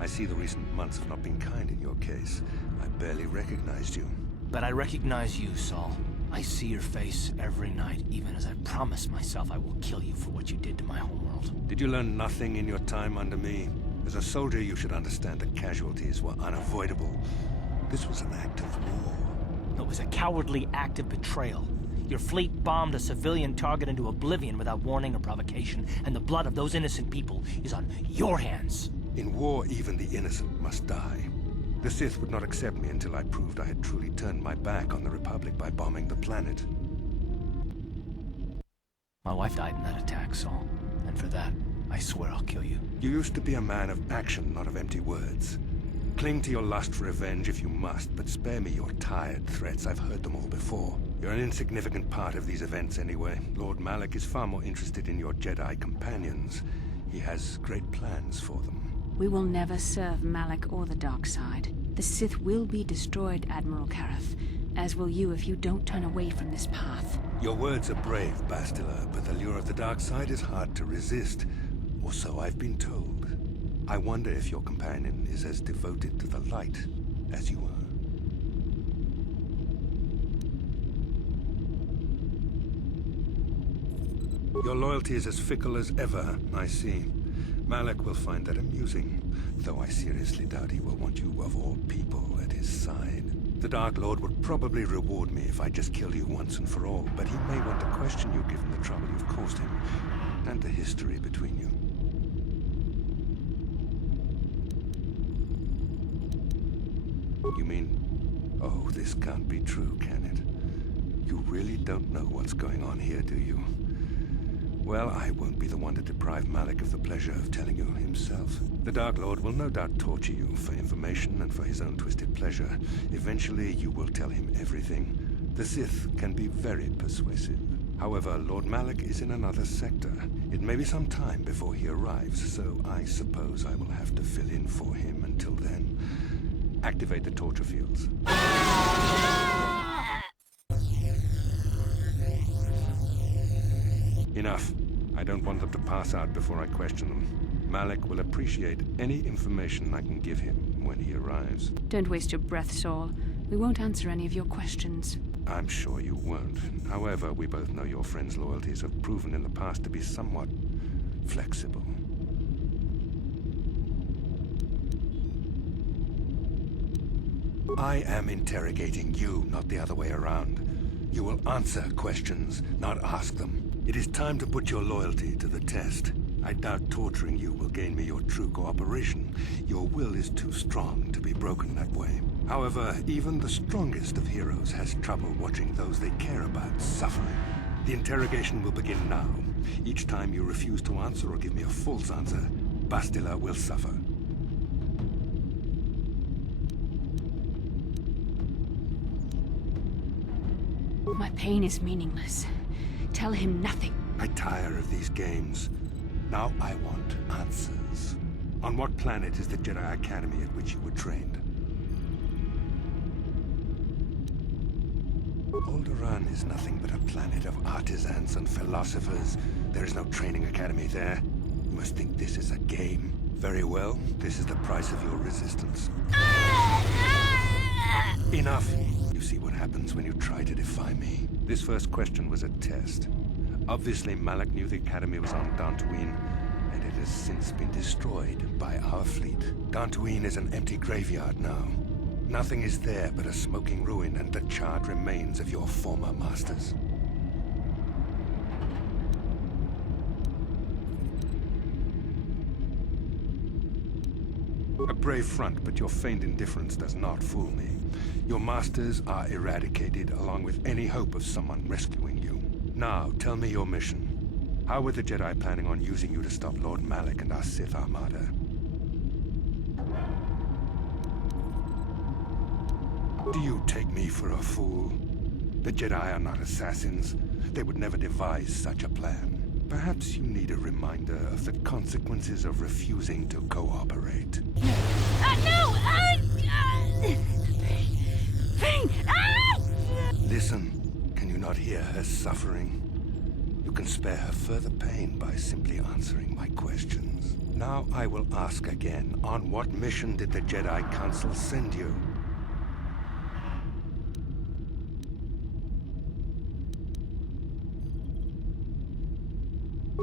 I see the recent months have not been kind in your case. I barely recognized you. But I recognize you, Saul. I see your face every night, even as I promise myself I will kill you for what you did to my homeworld. Did you learn nothing in your time under me? As a soldier, you should understand that casualties were unavoidable. This was an act of war. It was a cowardly act of betrayal. Your fleet bombed a civilian target into oblivion without warning or provocation, and the blood of those innocent people is on your hands. In war, even the innocent must die. The Sith would not accept me until I proved I had truly turned my back on the Republic by bombing the planet. My wife died in that attack, Saul. And for that, I swear I'll kill you. You used to be a man of action, not of empty words. Cling to your lust for revenge if you must, but spare me your tired threats. I've heard them all before. You're an insignificant part of these events anyway. Lord Malik is far more interested in your Jedi companions. He has great plans for them. We will never serve Malik or the dark side. The Sith will be destroyed, Admiral Kareth, as will you if you don't turn away from this path. Your words are brave, Bastila, but the lure of the dark side is hard to resist. Or so I've been told. I wonder if your companion is as devoted to the light as you are. Your loyalty is as fickle as ever, I see. Malik will find that amusing, though I seriously doubt he will want you of all people at his side. The Dark Lord would probably reward me if I just killed you once and for all, but he may want to question you given the trouble you've caused him, and the history between you. You mean, oh, this can't be true, can it? You really don't know what's going on here, do you? Well, I won't be the one to deprive Malik of the pleasure of telling you himself. The Dark Lord will no doubt torture you for information and for his own twisted pleasure. Eventually, you will tell him everything. The Sith can be very persuasive. However, Lord Malik is in another sector. It may be some time before he arrives, so I suppose I will have to fill in for him until then. Activate the torture fields. Enough. I don't want them to pass out before I question them. Malik will appreciate any information I can give him when he arrives. Don't waste your breath, Saul. We won't answer any of your questions. I'm sure you won't. However, we both know your friend's loyalties have proven in the past to be somewhat flexible. I am interrogating you, not the other way around. You will answer questions, not ask them. It is time to put your loyalty to the test. I doubt torturing you will gain me your true cooperation. Your will is too strong to be broken that way. However, even the strongest of heroes has trouble watching those they care about suffering. The interrogation will begin now. Each time you refuse to answer or give me a false answer, Bastila will suffer. My pain is meaningless. Tell him nothing. I tire of these games. Now I want answers. On what planet is the Jedi Academy at which you were trained? Alderaan is nothing but a planet of artisans and philosophers. There is no training academy there. You must think this is a game. Very well, this is the price of your resistance. Enough! You see what happens when you try to defy me. This first question was a test. Obviously, Malak knew the Academy was on Dantooine, and it has since been destroyed by our fleet. Dantooine is an empty graveyard now. Nothing is there but a smoking ruin and the charred remains of your former masters. A brave front, but your feigned indifference does not fool me. Your masters are eradicated, along with any hope of someone rescuing you. Now, tell me your mission. How were the Jedi planning on using you to stop Lord Malak and our Sith Armada? Do you take me for a fool? The Jedi are not assassins. They would never devise such a plan. Perhaps you need a reminder of the consequences of refusing to cooperate. No! Pain! Listen, can you not hear her suffering? You can spare her further pain by simply answering my questions. Now I will ask again, on what mission did the Jedi Council send you?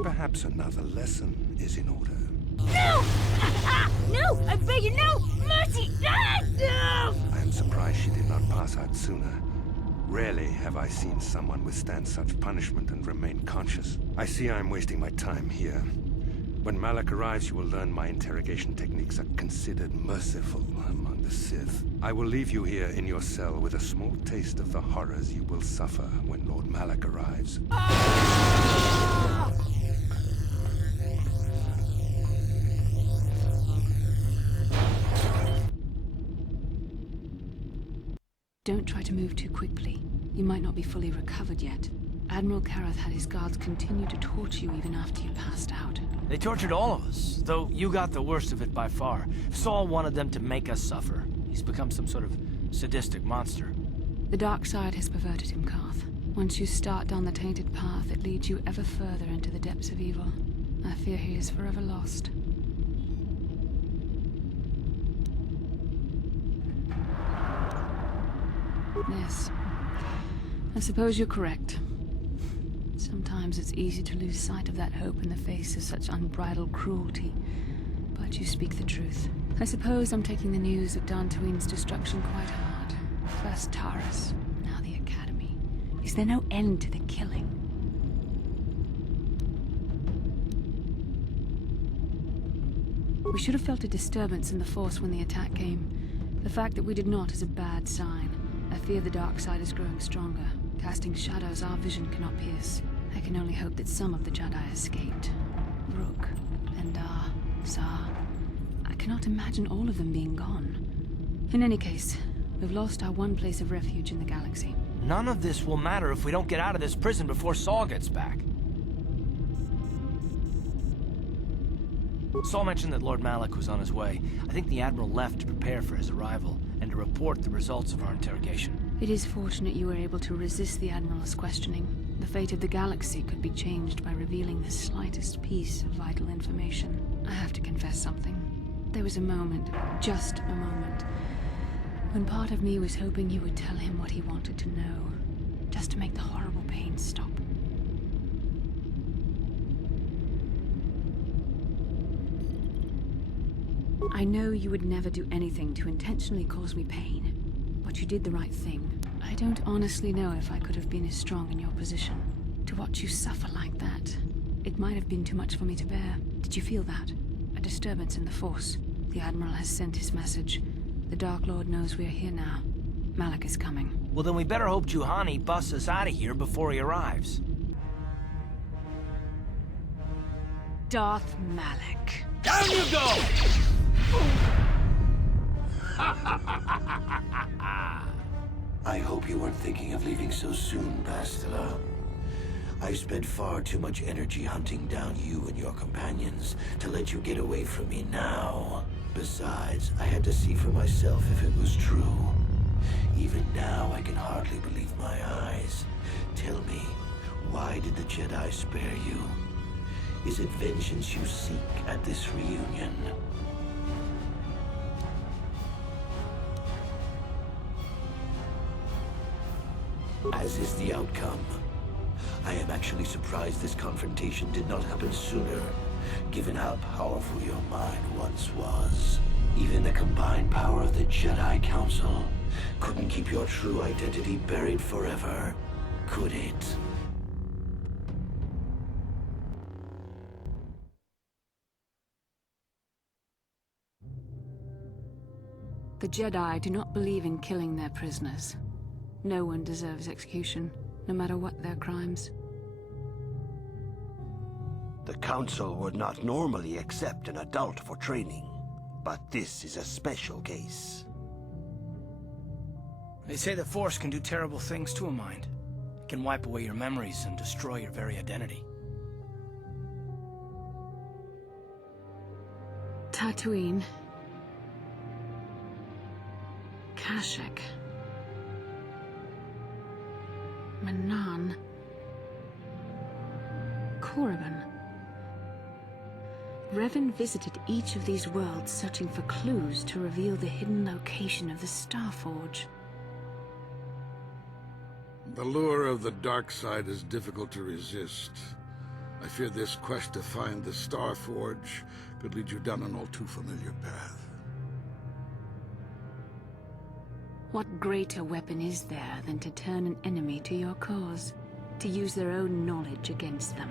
Perhaps another lesson is in order. No! No! I beg you, no! Mercy! No! I am surprised she did not pass out sooner. Rarely have I seen someone withstand such punishment and remain conscious. I see I am wasting my time here. When Malak arrives, you will learn my interrogation techniques are considered merciful among the Sith. I will leave you here in your cell with a small taste of the horrors you will suffer when Lord Malak arrives. Don't try to move too quickly. You might not be fully recovered yet. Admiral Karath had his guards continue to torture you even after you passed out. They tortured all of us, though you got the worst of it by far. Saul wanted them to make us suffer. He's become some sort of sadistic monster. The dark side has perverted him, Karth. Once you start down the tainted path, it leads you ever further into the depths of evil. I fear he is forever lost. Yes. I suppose you're correct. Sometimes it's easy to lose sight of that hope in the face of such unbridled cruelty. But you speak the truth. I suppose I'm taking the news of Dantooine's destruction quite hard. First Taurus, now the Academy. Is there no end to the killing? We should have felt a disturbance in the Force when the attack came. The fact that we did not is a bad sign. I fear the dark side is growing stronger, casting shadows our vision cannot pierce. I can only hope that some of the Jedi escaped. Rook, Endar, Zar. I cannot imagine all of them being gone. In any case, we've lost our one place of refuge in the galaxy. None of this will matter if we don't get out of this prison before Saul gets back. Saul mentioned that Lord Malak was on his way. I think the Admiral left to prepare for his arrival and to report the results of our interrogation. It is fortunate you were able to resist the Admiral's questioning. The fate of the galaxy could be changed by revealing the slightest piece of vital information. I have to confess something. There was a moment, just a moment, when part of me was hoping you would tell him what he wanted to know, just to make the horrible pain stop. I know you would never do anything to intentionally cause me pain, but you did the right thing. I don't honestly know if I could have been as strong in your position. To watch you suffer like that, it might have been too much for me to bear. Did you feel that? A disturbance in the Force. The Admiral has sent his message. The Dark Lord knows we're here now. Malak is coming. Well, then we better hope Juhani busts us out of here before he arrives. Darth Malak. Down you go! I hope you weren't thinking of leaving so soon, Bastila. I've spent far too much energy hunting down you and your companions to let you get away from me now. Besides, I had to see for myself if it was true. Even now, I can hardly believe my eyes. Tell me, why did the Jedi spare you? Is it vengeance you seek at this reunion? as is the outcome. I am actually surprised this confrontation did not happen sooner, given how powerful your mind once was. Even the combined power of the Jedi Council couldn't keep your true identity buried forever, could it? The Jedi do not believe in killing their prisoners. No one deserves execution, no matter what their crimes. The Council would not normally accept an adult for training, but this is a special case. They say the Force can do terrible things to a mind. It can wipe away your memories and destroy your very identity. Tatooine. Kashyyyk. Manan. Korriban. Revan visited each of these worlds searching for clues to reveal the hidden location of the Starforge. The lure of the dark side is difficult to resist. I fear this quest to find the Starforge could lead you down an all too familiar path. What greater weapon is there than to turn an enemy to your cause, to use their own knowledge against them?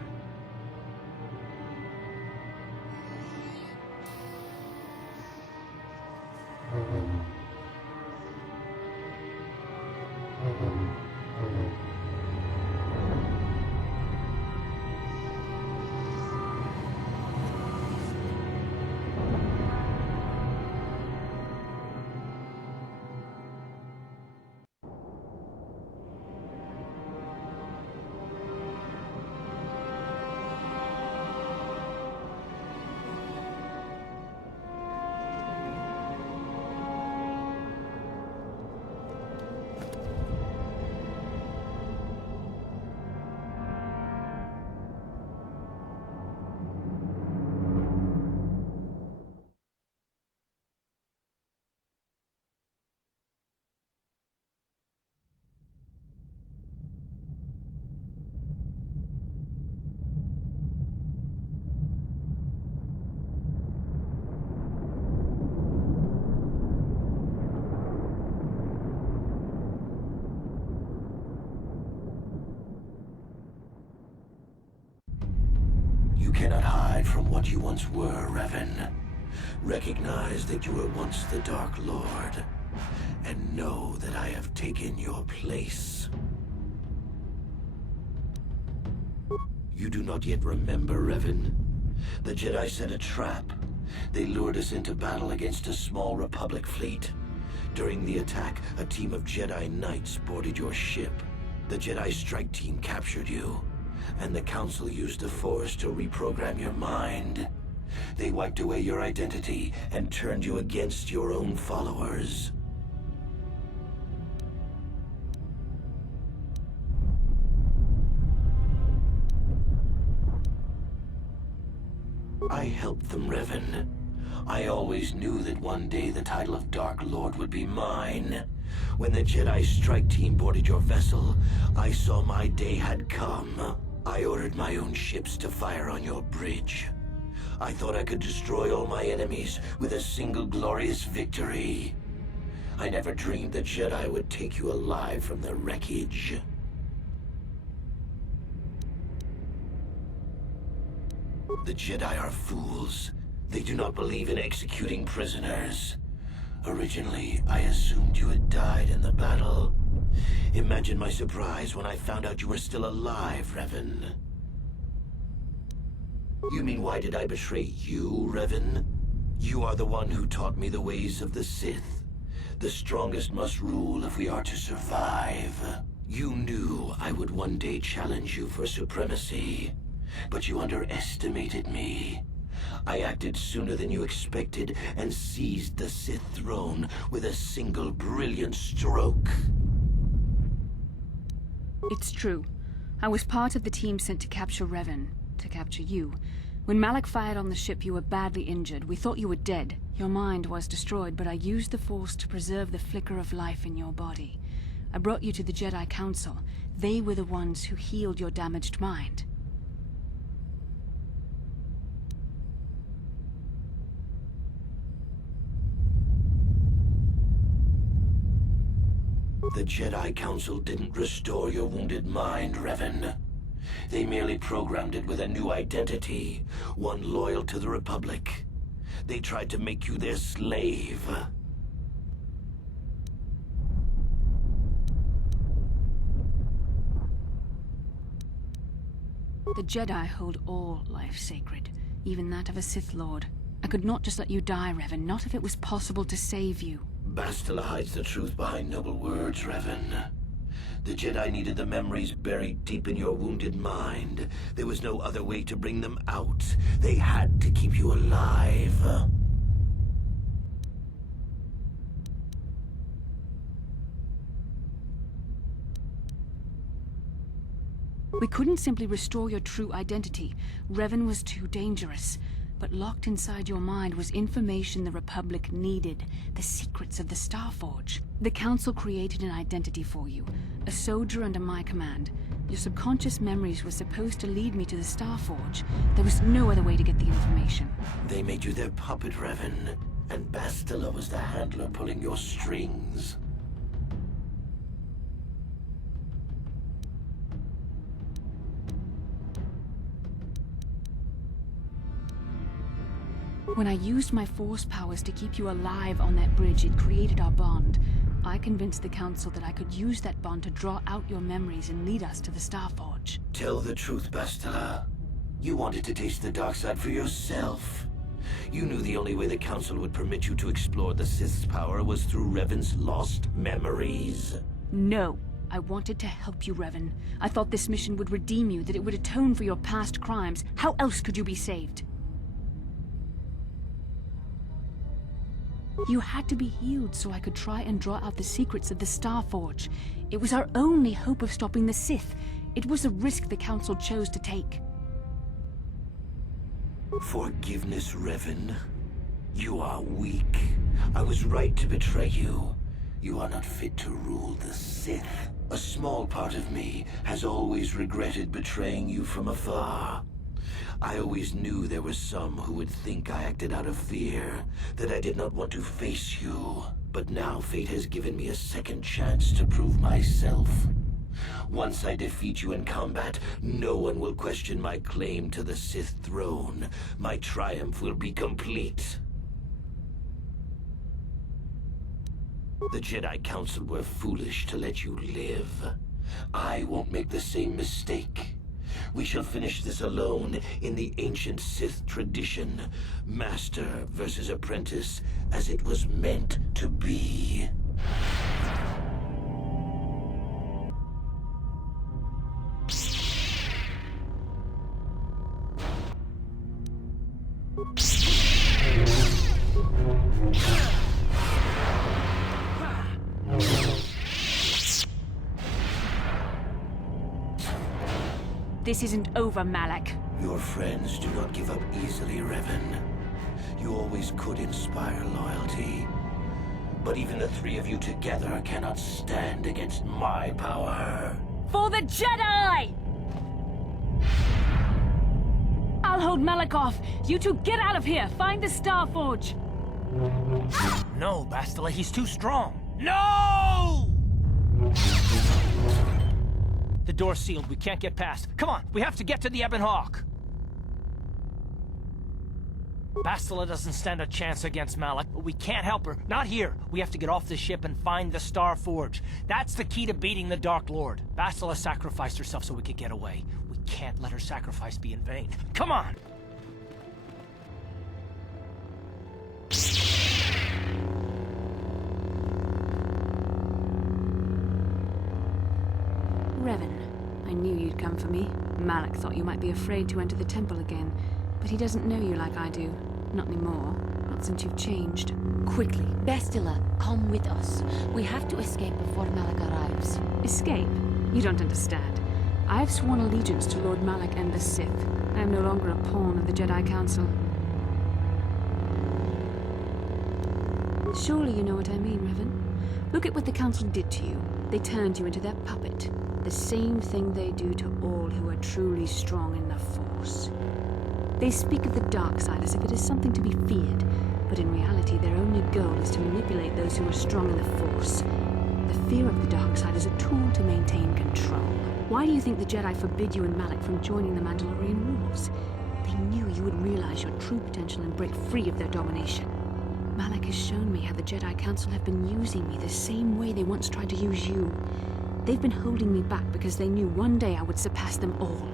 You cannot hide from what you once were, Revan. Recognize that you were once the Dark Lord, and know that I have taken your place. You do not yet remember, Revan? The Jedi set a trap. They lured us into battle against a small Republic fleet. During the attack, a team of Jedi Knights boarded your ship. The Jedi strike team captured you, and the Council used the Force to reprogram your mind. They wiped away your identity and turned you against your own followers. I helped them, Revan. I always knew that one day the title of Dark Lord would be mine. When the Jedi strike team boarded your vessel, I saw my day had come. I ordered my own ships to fire on your bridge. I thought I could destroy all my enemies with a single glorious victory. I never dreamed the Jedi would take you alive from the wreckage. The Jedi are fools. They do not believe in executing prisoners. Originally, I assumed you had died in the battle. Imagine my surprise when I found out you were still alive, Revan. You mean, why did I betray you, Revan? You are the one who taught me the ways of the Sith. The strongest must rule if we are to survive. You knew I would one day challenge you for supremacy, but you underestimated me. I acted sooner than you expected and seized the Sith throne with a single brilliant stroke. It's true. I was part of the team sent to capture Revan, to capture you. When Malak fired on the ship, you were badly injured. We thought you were dead. Your mind was destroyed, but I used the Force to preserve the flicker of life in your body. I brought you to the Jedi Council. They were the ones who healed your damaged mind. The Jedi Council didn't restore your wounded mind, Revan. They merely programmed it with a new identity, one loyal to the Republic. They tried to make you their slave. The Jedi hold all life sacred, even that of a Sith Lord. I could not just let you die, Revan, not if it was possible to save you. Bastila hides the truth behind noble words, Revan. The Jedi needed the memories buried deep in your wounded mind. There was no other way to bring them out. They had to keep you alive. We couldn't simply restore your true identity. Revan was too dangerous. But locked inside your mind was information the Republic needed, the secrets of the Starforge. The Council created an identity for you, a soldier under my command. Your subconscious memories were supposed to lead me to the Starforge. There was no other way to get the information. They made you their puppet, Revan, and Bastila was the handler pulling your strings. When I used my Force powers to keep you alive on that bridge, it created our bond. I convinced the Council that I could use that bond to draw out your memories and lead us to the Starforge. Tell the truth, Bastila. You wanted to taste the dark side for yourself. You knew the only way the Council would permit you to explore the Sith's power was through Revan's lost memories. No. I wanted to help you, Revan. I thought this mission would redeem you, that it would atone for your past crimes. How else could you be saved? You had to be healed so I could try and draw out the secrets of the Starforge. It was our only hope of stopping the Sith. It was a risk the Council chose to take. Forgiveness, Revan. You are weak. I was right to betray you. You are not fit to rule the Sith. A small part of me has always regretted betraying you from afar. I always knew there were some who would think I acted out of fear, that I did not want to face you. But now fate has given me a second chance to prove myself. Once I defeat you in combat, no one will question my claim to the Sith throne. My triumph will be complete. The Jedi Council were foolish to let you live. I won't make the same mistake. We shall finish this alone in the ancient Sith tradition. Master versus apprentice, as it was meant to be. This isn't over, Malak. Your friends do not give up easily, Revan. You always could inspire loyalty. But even the three of you together cannot stand against my power. For the Jedi! I'll hold Malak off. You two get out of here. Find the Starforge. No, Bastila, he's too strong. No! The door's sealed. We can't get past. Come on, we have to get to the Ebon Hawk. Bastila doesn't stand a chance against Malak, but we can't help her. Not here. We have to get off the ship and find the Starforge. That's the key to beating the Dark Lord. Bastila sacrificed herself so we could get away. We can't let her sacrifice be in vain. Come on! Revan, I knew you'd come for me. Malak thought you might be afraid to enter the temple again, but he doesn't know you like I do. Not anymore. Not since you've changed. Quickly, Bastila, come with us. We have to escape before Malak arrives. Escape? You don't understand. I have sworn allegiance to Lord Malak and the Sith. I am no longer a pawn of the Jedi Council. Surely you know what I mean, Revan. Look at what the Council did to you. They turned you into their puppet. The same thing they do to all who are truly strong in the Force. They speak of the dark side as if it is something to be feared, but in reality their only goal is to manipulate those who are strong in the Force. The fear of the dark side is a tool to maintain control. Why do you think the Jedi forbid you and Malak from joining the Mandalorian Wolves? They knew you would realize your true potential and break free of their domination. Malak has shown me how the Jedi Council have been using me the same way they once tried to use you. They've been holding me back because they knew one day I would surpass them all.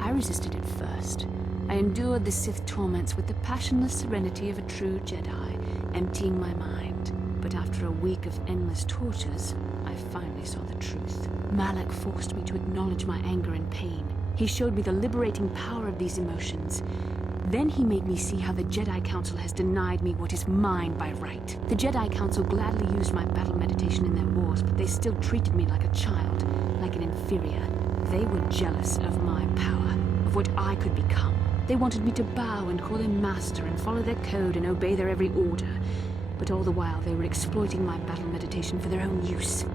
I resisted at first. I endured the Sith torments with the passionless serenity of a true Jedi, emptying my mind. But after a week of endless tortures, I finally saw the truth. Malak forced me to acknowledge my anger and pain. He showed me the liberating power of these emotions. Then he made me see how the Jedi Council has denied me what is mine by right. The Jedi Council gladly used my battle meditation in their wars, but they still treated me like a child, like an inferior. They were jealous of my power, of what I could become. They wanted me to bow and call them master and follow their code and obey their every order. But all the while they were exploiting my battle meditation for their own use.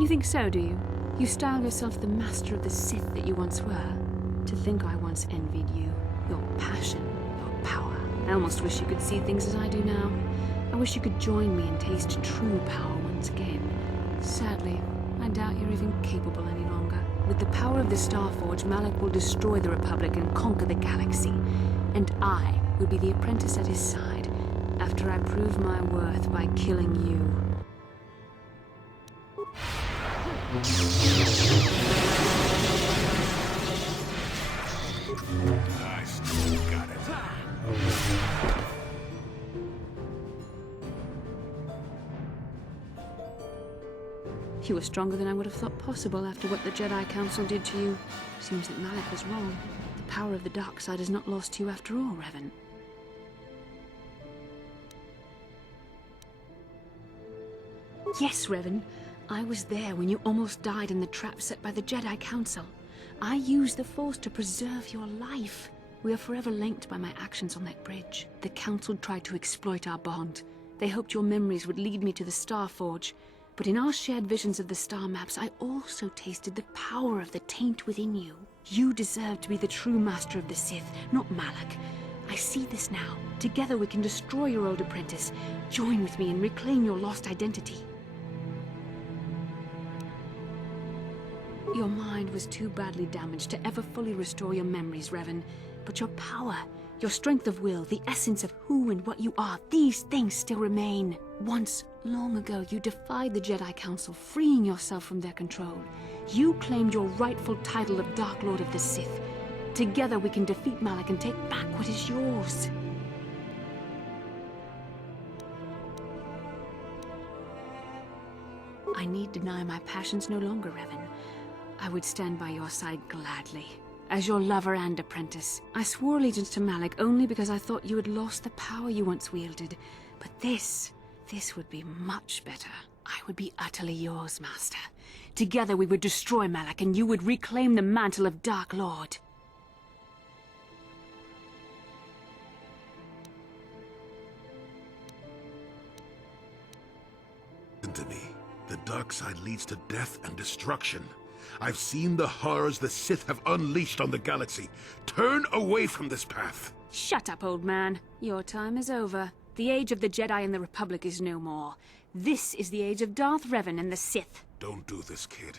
You think so, do you? You style yourself the master of the Sith that you once were. To think I once envied you. Your passion, your power. I almost wish you could see things as I do now. I wish you could join me and taste true power once again. Sadly, I doubt you're even capable any longer. With the power of the Starforge, Malak will destroy the Republic and conquer the galaxy. And I will be the apprentice at his side, after I prove my worth by killing you. I still got it. You were stronger than I would have thought possible after what the Jedi Council did to you. Seems that Malak was wrong. The power of the dark side is not lost to you after all, Revan. Yes, Revan. I was there when you almost died in the trap set by the Jedi Council. I used the Force to preserve your life. We are forever linked by my actions on that bridge. The Council tried to exploit our bond. They hoped your memories would lead me to the Starforge. But in our shared visions of the star maps, I also tasted the power of the taint within you. You deserve to be the true master of the Sith, not Malak. I see this now. Together we can destroy your old apprentice. Join with me and reclaim your lost identity. Your mind was too badly damaged to ever fully restore your memories, Revan. But your power, your strength of will, the essence of who and what you are, these things still remain. Once, long ago, you defied the Jedi Council, freeing yourself from their control. You claimed your rightful title of Dark Lord of the Sith. Together we can defeat Malak and take back what is yours. I need deny my passions no longer, Revan. I would stand by your side gladly. As your lover and apprentice. I swore allegiance to Malak only because I thought you had lost the power you once wielded. But this would be much better. I would be utterly yours, Master. Together we would destroy Malak and you would reclaim the mantle of Dark Lord. Listen to me. The dark side leads to death and destruction. I've seen the horrors the Sith have unleashed on the galaxy. Turn away from this path. Shut up, old man. Your time is over. The age of the Jedi and the Republic is no more. This is the age of Darth Revan and the Sith. Don't do this, kid.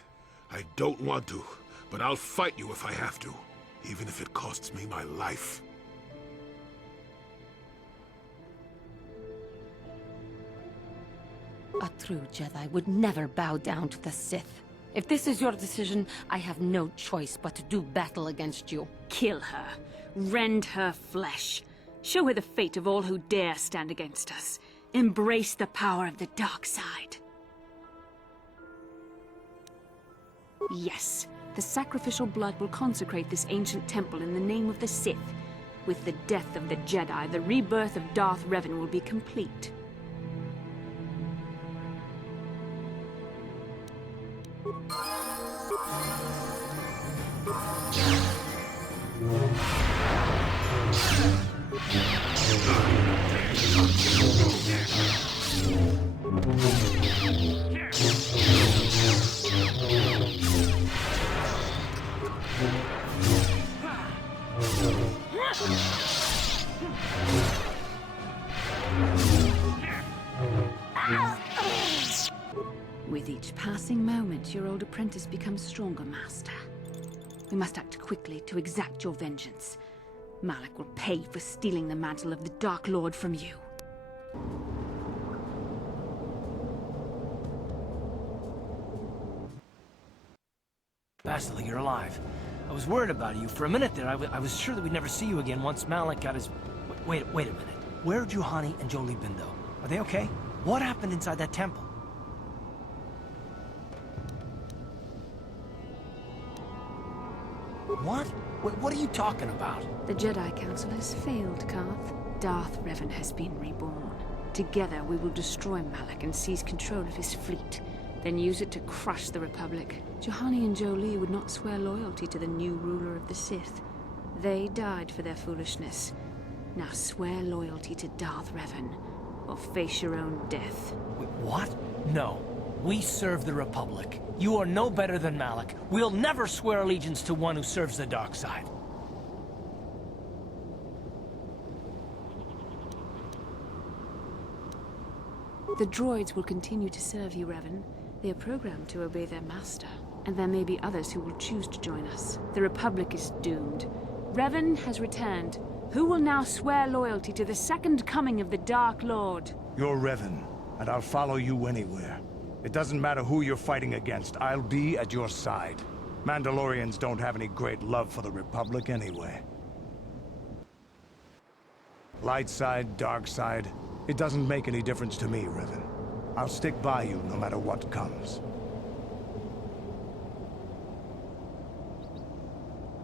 I don't want to, but I'll fight you if I have to, even if it costs me my life. A true Jedi would never bow down to the Sith. If this is your decision, I have no choice but to do battle against you. Kill her. Rend her flesh. Show her the fate of all who dare stand against us. Embrace the power of the dark side. Yes, the sacrificial blood will consecrate this ancient temple in the name of the Sith. With the death of the Jedi, the rebirth of Darth Revan will be complete. With each passing moment, your old apprentice becomes stronger, Master. We must act quickly to exact your vengeance. Malak will pay for stealing the mantle of the Dark Lord from you. Bastila, you're alive. I was worried about you. For a minute there, I was sure that we'd never see you again once Malak got his... Wait a minute. Where are Juhani and Jolie Bindo? Are they okay? What happened inside that temple? What? What are you talking about? The Jedi Council has failed, Karth. Darth Revan has been reborn. Together, we will destroy Malak and seize control of his fleet, then use it to crush the Republic. Juhani and Jolie would not swear loyalty to the new ruler of the Sith. They died for their foolishness. Now swear loyalty to Darth Revan, or face your own death. Wait, what? No. We serve the Republic. You are no better than Malak. We'll never swear allegiance to one who serves the dark side. The droids will continue to serve you, Revan. They are programmed to obey their master. And there may be others who will choose to join us. The Republic is doomed. Revan has returned. Who will now swear loyalty to the second coming of the Dark Lord? You're Revan, and I'll follow you anywhere. It doesn't matter who you're fighting against, I'll be at your side. Mandalorians don't have any great love for the Republic anyway. Light side, dark side, it doesn't make any difference to me, Revan. I'll stick by you no matter what comes.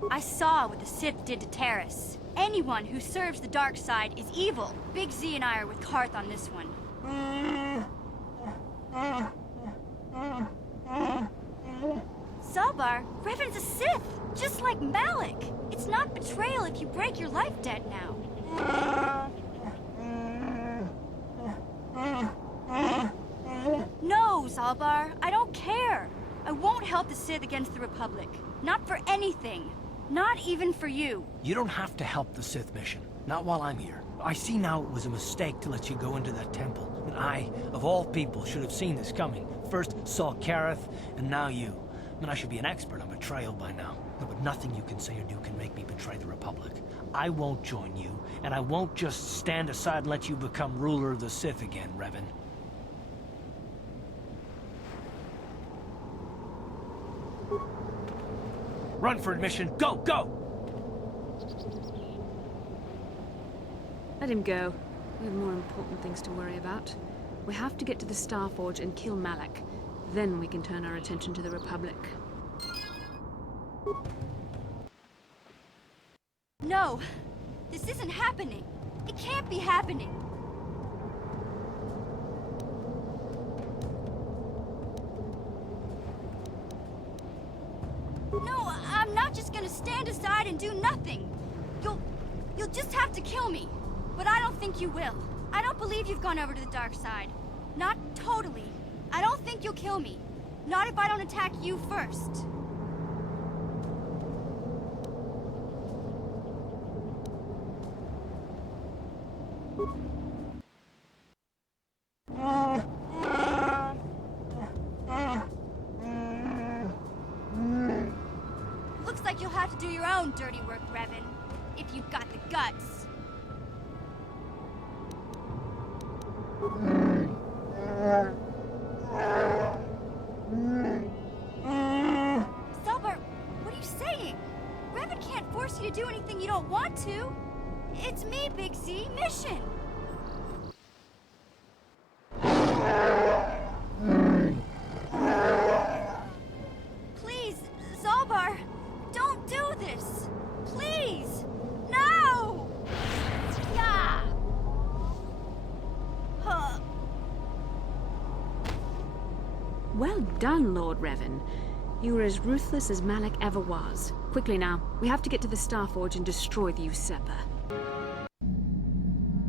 I saw what the Sith did to Terrace. Anyone who serves the dark side is evil. Big Z and I are with Karth on this one. Zalbar, Revan's a Sith, just like Malak. It's not betrayal if you break your life debt now. No, Zalbar, I don't care. I won't help the Sith against the Republic. Not for anything. Not even for you. You don't have to help the Sith mission. Not while I'm here. I see now it was a mistake to let you go into that temple. And I, of all people, should have seen this coming. First saw Kareth, and now you. I mean, I should be an expert on betrayal by now. No, but nothing you can say or do can make me betray the Republic. I won't join you, and I won't just stand aside and let you become ruler of the Sith again, Revan. Run for admission. Go, go! Let him go. We have more important things to worry about. We have to get to the Starforge and kill Malak. Then we can turn our attention to the Republic. No, this isn't happening. It can't be happening. No, I'm not just gonna stand aside and do nothing. You'll just have to kill me. But I don't think you will. I don't believe you've gone over to the dark side. Not totally. I don't think you'll kill me. Not if I don't attack you first. Looks like you'll have to do your own dirty work, Revan. If you've got the guts. Zalbar, what are you saying? Revan can't force you to do anything you don't want to. It's me, Big Z. Mission. Please, Zalbar, don't do this. Please, no! Well done, Lord Revan. You were as ruthless as Malak ever was. Quickly now, we have to get to the Starforge and destroy the usurper.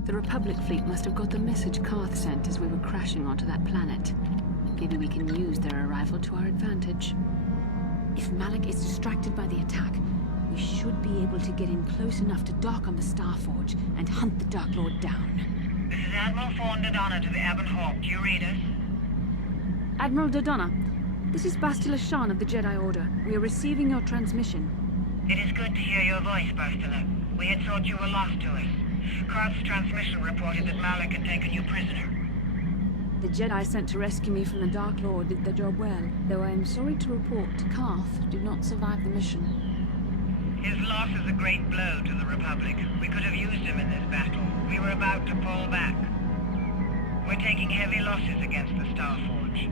The Republic fleet must have got the message Karth sent as we were crashing onto that planet. Maybe we can use their arrival to our advantage. If Malak is distracted by the attack, we should be able to get in close enough to dock on the Starforge and hunt the Dark Lord down. This is Admiral Fawn Dodonna to the Ebon Hawk. Do you read us? Admiral Dodonna, this is Bastila Shan of the Jedi Order. We are receiving your transmission. It is good to hear your voice, Bastila. We had thought you were lost to us. Karth's transmission reported that Malak had taken you prisoner. The Jedi sent to rescue me from the Dark Lord did their job well, though I am sorry to report Karth did not survive the mission. His loss is a great blow to the Republic. We could have used him in this battle. We were about to pull back. We're taking heavy losses against the Starforge.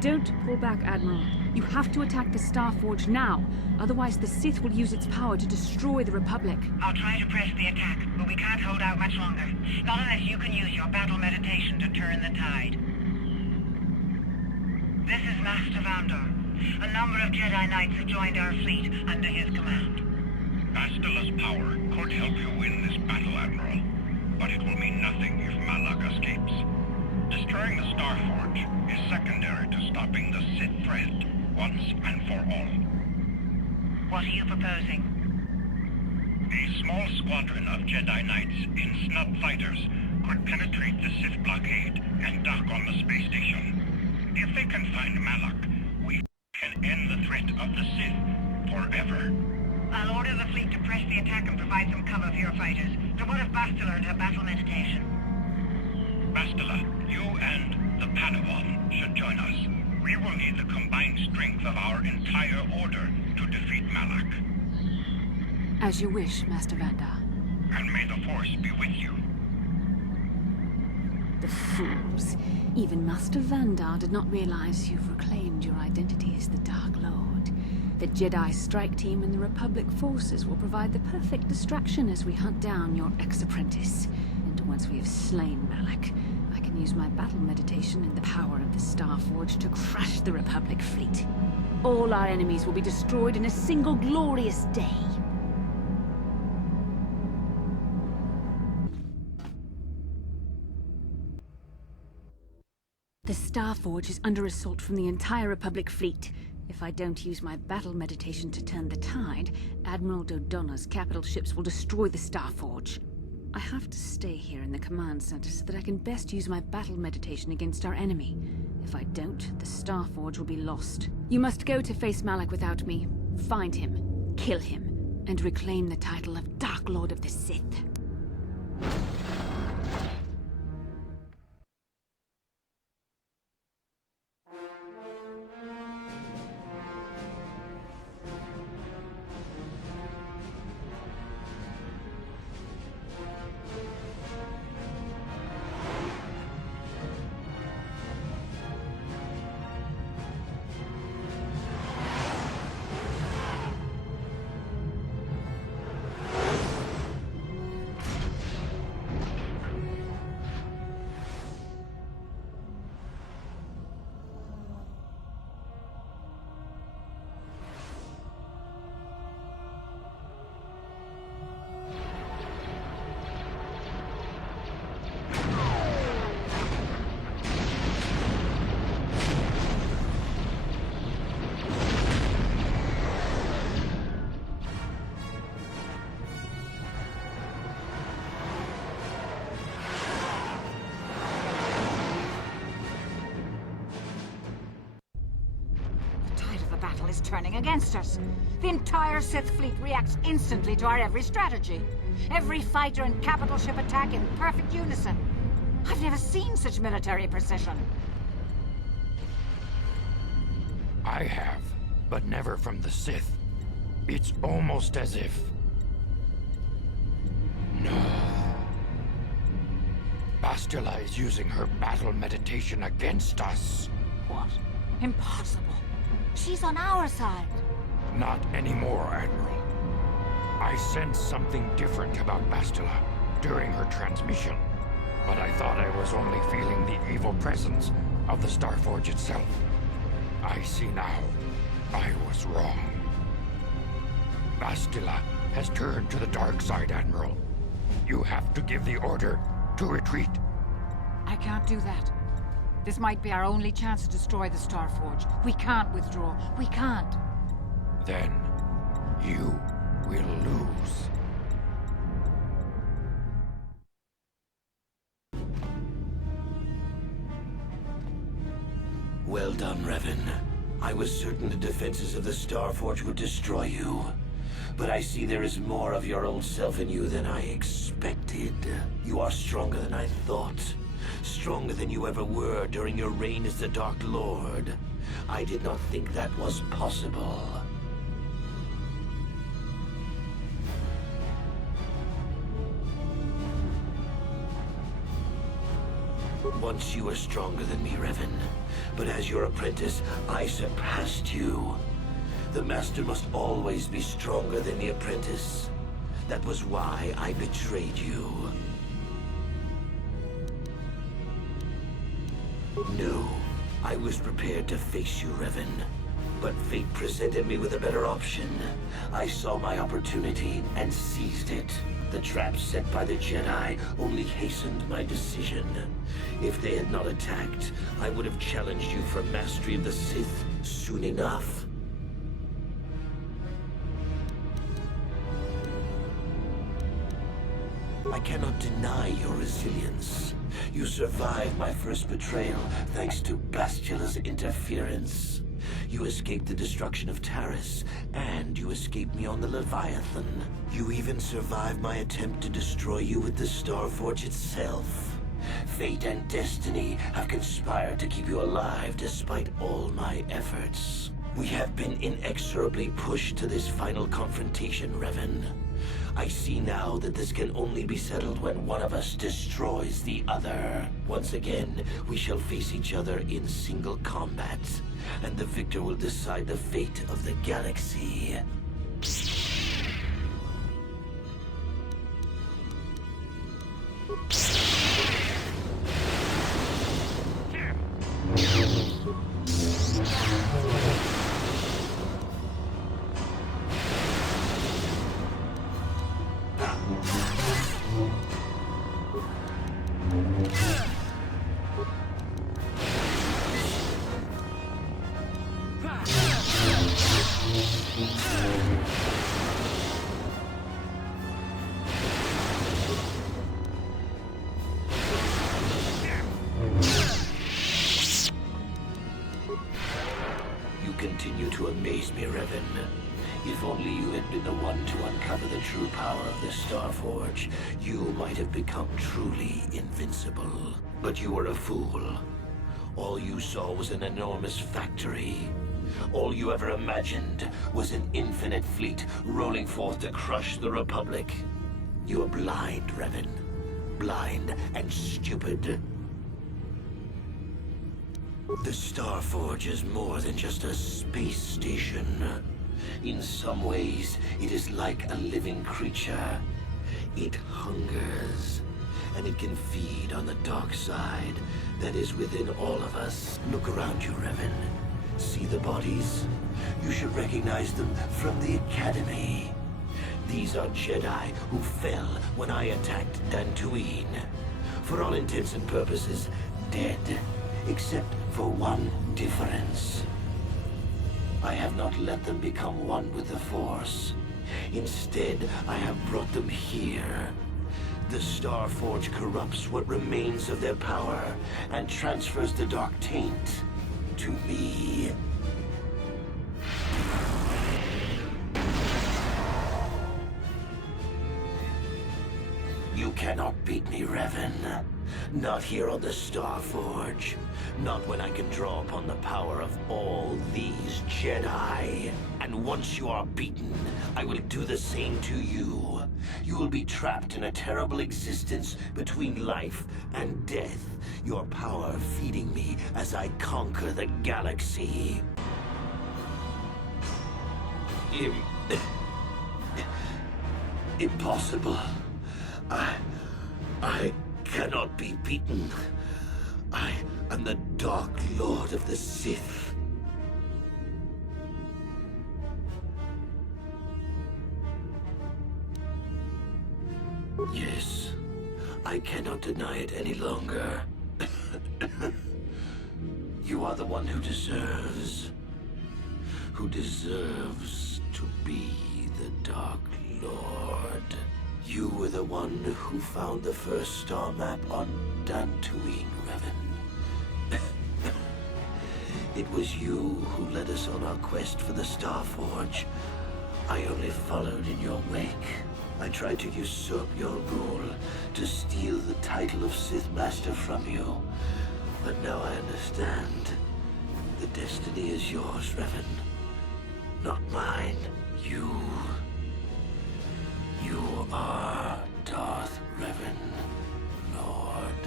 Don't pull back, Admiral. You have to attack the Starforge now. Otherwise, the Sith will use its power to destroy the Republic. I'll try to press the attack, but we can't hold out much longer. Not unless you can use your battle meditation to turn the tide. This is Master Vandor. A number of Jedi Knights have joined our fleet under his command. Bastila's power could help you win this battle, Admiral. But it will mean nothing if Malak escapes. Destroying the Starforge is secondary to stopping the Sith threat, once and for all. What are you proposing? A small squadron of Jedi Knights in snub fighters could penetrate the Sith blockade and dock on the space station. If they can find Malak, we can end the threat of the Sith forever. I'll order the fleet to press the attack and provide some cover for your fighters. So what if Bastila and her battle meditation? Bastila, you and the Padawan should join us. We will need the combined strength of our entire order to defeat Malak. As you wish, Master Vandar. And may the Force be with you. The fools. Even Master Vandar did not realize you've reclaimed your identity as the Dark Lord. The Jedi strike team and the Republic forces will provide the perfect distraction as we hunt down your ex-apprentice. And once we have slain Malak, I can use my battle meditation and the power of the Starforge to crush the Republic fleet. All our enemies will be destroyed in a single glorious day. The Starforge is under assault from the entire Republic fleet. If I don't use my battle meditation to turn the tide, Admiral Dodonna's capital ships will destroy the Starforge. I have to stay here in the command center so that I can best use my battle meditation against our enemy. If I don't, the Starforge will be lost. You must go to face Malak without me. Find him, kill him, and reclaim the title of Dark Lord of the Sith. Is turning against us. The entire Sith fleet reacts instantly to our every strategy. Every fighter and capital ship attack in perfect unison. I've never seen such military precision. I have, but never from the Sith. It's almost as if... No. Bastila is using her battle meditation against us. What? Impossible. She's on our side. Not anymore, Admiral. I sensed something different about Bastila during her transmission, but I thought I was only feeling the evil presence of the Starforge itself. I see now. I was wrong. Bastila has turned to the dark side, Admiral. You have to give the order to retreat. I can't do that. This might be our only chance to destroy the Starforge. We can't withdraw. We can't. Then you will lose. Well done, Revan. I was certain the defenses of the Starforge would destroy you. But I see there is more of your old self in you than I expected. You are stronger than I thought. Stronger than you ever were during your reign as the Dark Lord. I did not think that was possible. Once you were stronger than me, Revan. But as your apprentice, I surpassed you. The Master must always be stronger than the apprentice. That was why I betrayed you. No, I was prepared to face you, Revan. But fate presented me with a better option. I saw my opportunity and seized it. The traps set by the Jedi only hastened my decision. If they had not attacked, I would have challenged you for mastery of the Sith soon enough. I cannot deny your resilience. You survived my first betrayal thanks to Bastila's interference. You escaped the destruction of Taris, and you escaped me on the Leviathan. You even survived my attempt to destroy you with the Starforge itself. Fate and destiny have conspired to keep you alive despite all my efforts. We have been inexorably pushed to this final confrontation, Revan. I see now that this can only be settled when one of us destroys the other. Once again, we shall face each other in single combat, and the victor will decide the fate of the galaxy. You continue to amaze me, Revan. If only you had been the one to uncover the true power of the Starforge, you might have become truly invincible. But you were a fool. All you saw was an enormous factory. All you ever imagined was an infinite fleet rolling forth to crush the Republic. You are blind, Revan. Blind and stupid. The Starforge is more than just a space station. In some ways, it is like a living creature. It hungers, and it can feed on the dark side that is within all of us. Look around you, Revan. See the bodies? You should recognize them from the Academy. These are Jedi who fell when I attacked Dantooine. For all intents and purposes, dead. Except for one difference. I have not let them become one with the Force. Instead, I have brought them here. The Starforge corrupts what remains of their power and transfers the dark taint to me. You cannot beat me, Revan. Not here on the Starforge. Not when I can draw upon the power of all these Jedi. And once you are beaten, I will do the same to you. You will be trapped in a terrible existence between life and death. Your power feeding me as I conquer the galaxy. Impossible. I cannot be beaten. I am the Dark Lord of the Sith. I cannot deny it any longer. You are the one who deserves to be the Dark Lord. You were the one who found the first star map on Dantooine, Revan. It was you who led us on our quest for the Starforge. I only followed in your wake. I tried to usurp your rule, to steal the title of Sith Master from you. But now I understand. The destiny is yours, Revan. Not mine. You are Darth Revan, Lord.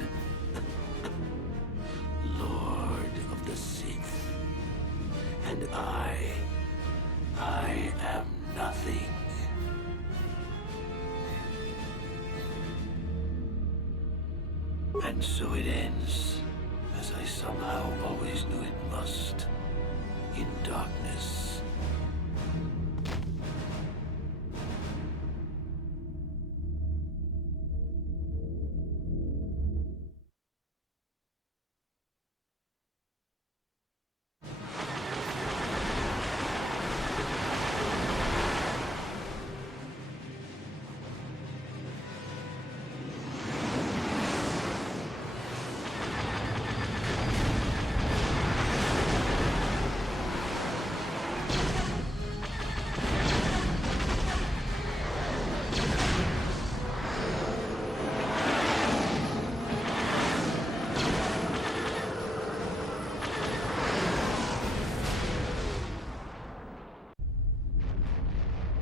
Lord of the Sith. And I am nothing. And so it ends, as I somehow always knew it must, in darkness.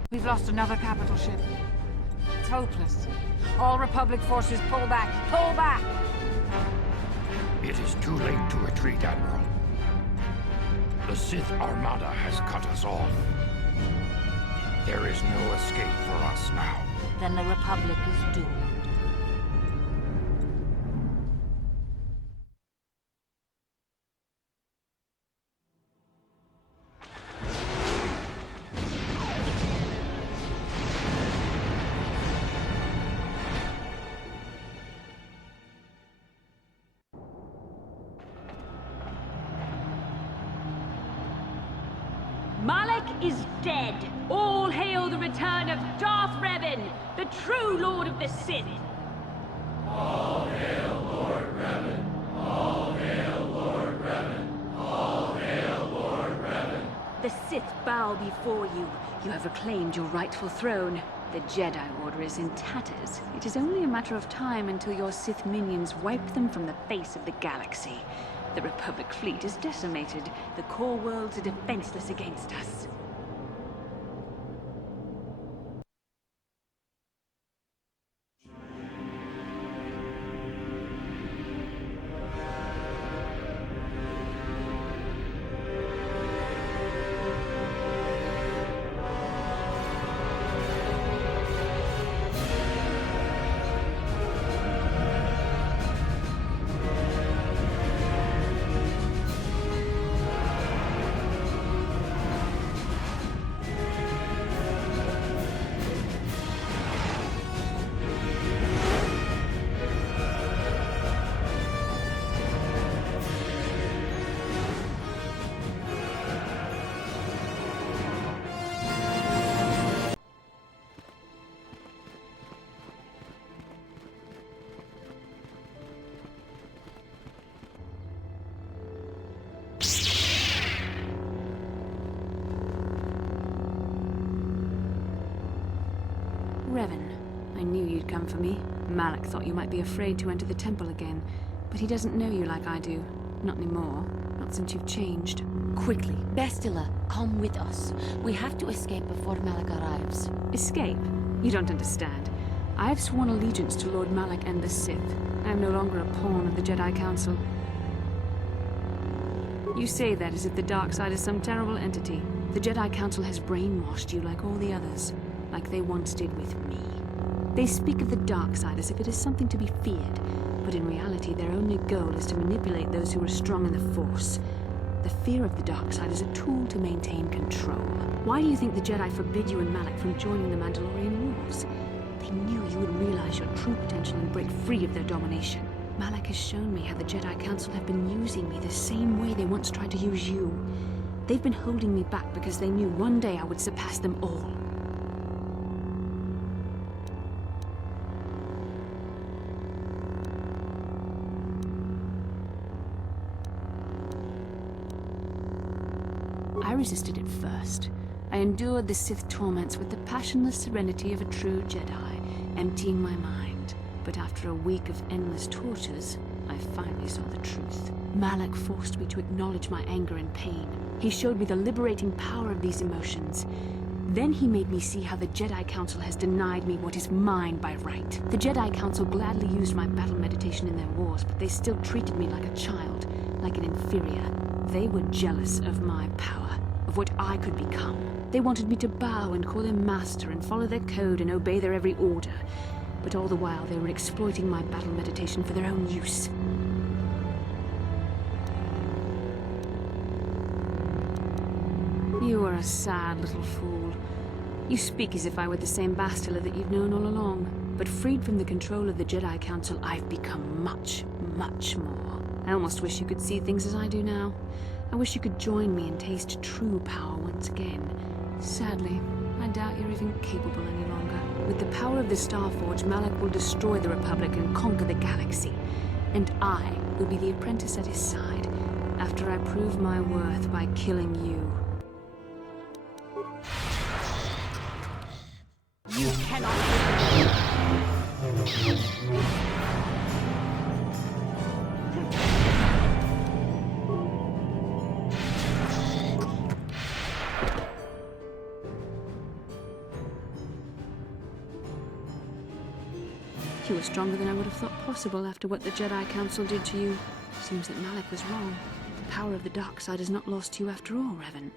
We've lost another capital ship. It's hopeless. All Republic forces, pull back! Pull back! It is too late to retreat, Admiral. The Sith Armada has cut us off. There is no escape for us now. Then the Republic is doomed. Malak is dead. All hail the return of Darth Revan, the true Lord of the Sith. All hail Lord Revan. All hail Lord Revan. All hail Lord Revan. The Sith bow before you. You have reclaimed your rightful throne. The Jedi Order is in tatters. It is only a matter of time until your Sith minions wipe them from the face of the galaxy. The Republic fleet is decimated. The core worlds are defenseless against us. Revan, I knew you'd come for me. Malak thought you might be afraid to enter the temple again, but he doesn't know you like I do. Not anymore. Not since you've changed. Quickly, Bastila, come with us. We have to escape before Malak arrives. Escape? You don't understand. I have sworn allegiance to Lord Malak and the Sith. I am no longer a pawn of the Jedi Council. You say that as if the dark side is some terrible entity. The Jedi Council has brainwashed you like all the others, like they once did with me. They speak of the dark side as if it is something to be feared, but in reality their only goal is to manipulate those who are strong in the Force. The fear of the dark side is a tool to maintain control. Why do you think the Jedi forbid you and Malak from joining the Mandalorian Wars? They I knew you would realize your true potential and break free of their domination. Malak has shown me how the Jedi Council have been using me the same way they once tried to use you. They've been holding me back because they knew one day I would surpass them all. I resisted at first. I endured the Sith torments with the passionless serenity of a true Jedi, emptying my mind. But after a week of endless tortures, I finally saw the truth. Malak forced me to acknowledge my anger and pain. He showed me the liberating power of these emotions. Then he made me see how the Jedi Council has denied me what is mine by right. The Jedi Council gladly used my battle meditation in their wars, but they still treated me like a child, like an inferior. They were jealous of my power, of what I could become. They wanted me to bow and call them master and follow their code and obey their every order. But all the while they were exploiting my battle meditation for their own use. You are a sad little fool. You speak as if I were the same Bastila that you've known all along. But freed from the control of the Jedi Council, I've become much, much more. I almost wish you could see things as I do now. I wish you could join me and taste true power once again. Sadly, I doubt you're even capable any longer. With the power of the Starforge, Malak will destroy the Republic and conquer the galaxy. And I will be the apprentice at his side, after I prove my worth by killing you. You cannot... You were stronger than I would have thought possible after what the Jedi Council did to you. Seems that Malak was wrong. The power of the dark side is not lost to you after all, Revan.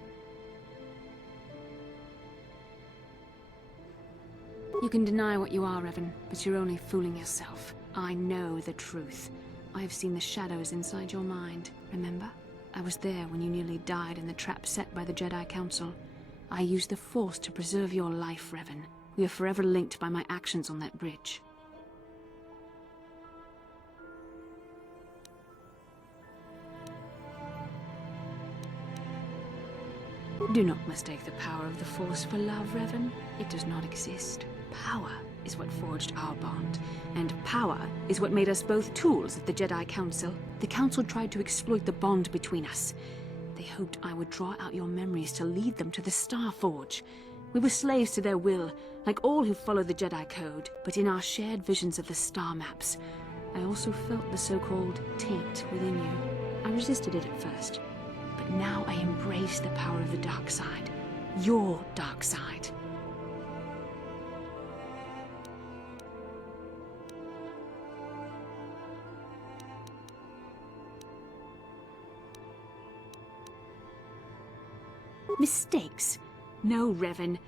You can deny what you are, Revan, but you're only fooling yourself. I know the truth. I have seen the shadows inside your mind, remember? I was there when you nearly died in the trap set by the Jedi Council. I used the Force to preserve your life, Revan. We are forever linked by my actions on that bridge. Do not mistake the power of the Force for love, Revan. It does not exist. Power is what forged our bond, and power is what made us both tools of the Jedi Council. The Council tried to exploit the bond between us. They hoped I would draw out your memories to lead them to the Starforge. We were slaves to their will, like all who follow the Jedi Code, but in our shared visions of the star maps, I also felt the so-called taint within you. I resisted it at first. But now I embrace the power of the dark side. Your dark side. Mistakes? No, Revan.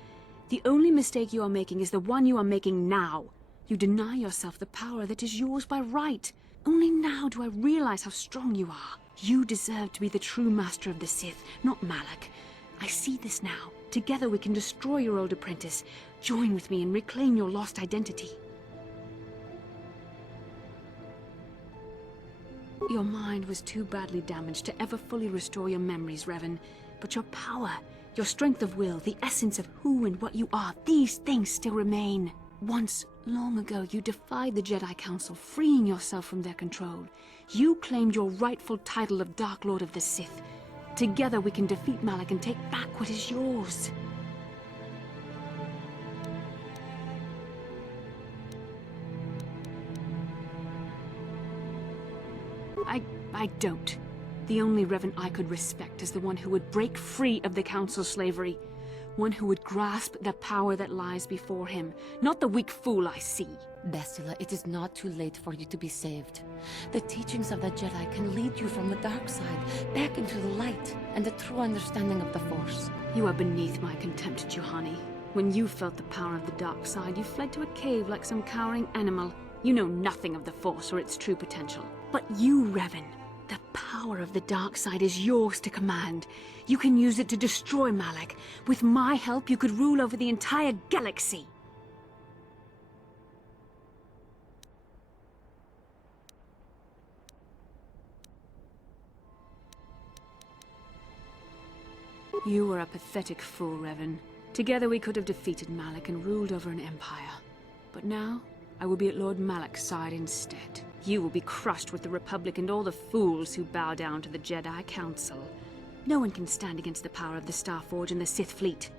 The only mistake you are making is the one you are making now. You deny yourself the power that is yours by right. Only now do I realize how strong you are. You deserve to be the true master of the Sith, not Malak. I see this now. Together we can destroy your old apprentice. Join with me and reclaim your lost identity. Your mind was too badly damaged to ever fully restore your memories, Revan. But your power, your strength of will, the essence of who and what you are, these things still remain. Once, long ago, you defied the Jedi Council, freeing yourself from their control. You claimed your rightful title of Dark Lord of the Sith. Together we can defeat Malak and take back what is yours. I don't. The only Revan I could respect is the one who would break free of the Council's slavery. One who would grasp the power that lies before him, not the weak fool I see. Bastila, it is not too late for you to be saved. The teachings of the Jedi can lead you from the dark side, back into the light, and the true understanding of the Force. You are beneath my contempt, Juhani. When you felt the power of the dark side, you fled to a cave like some cowering animal. You know nothing of the Force or its true potential. But you, Revan, the power of the dark side is yours to command. You can use it to destroy Malak. With my help, you could rule over the entire galaxy. You were a pathetic fool, Revan. Together we could have defeated Malak and ruled over an empire. But now, I will be at Lord Malak's side instead. You will be crushed with the Republic and all the fools who bow down to the Jedi Council. No one can stand against the power of the Starforge and the Sith fleet.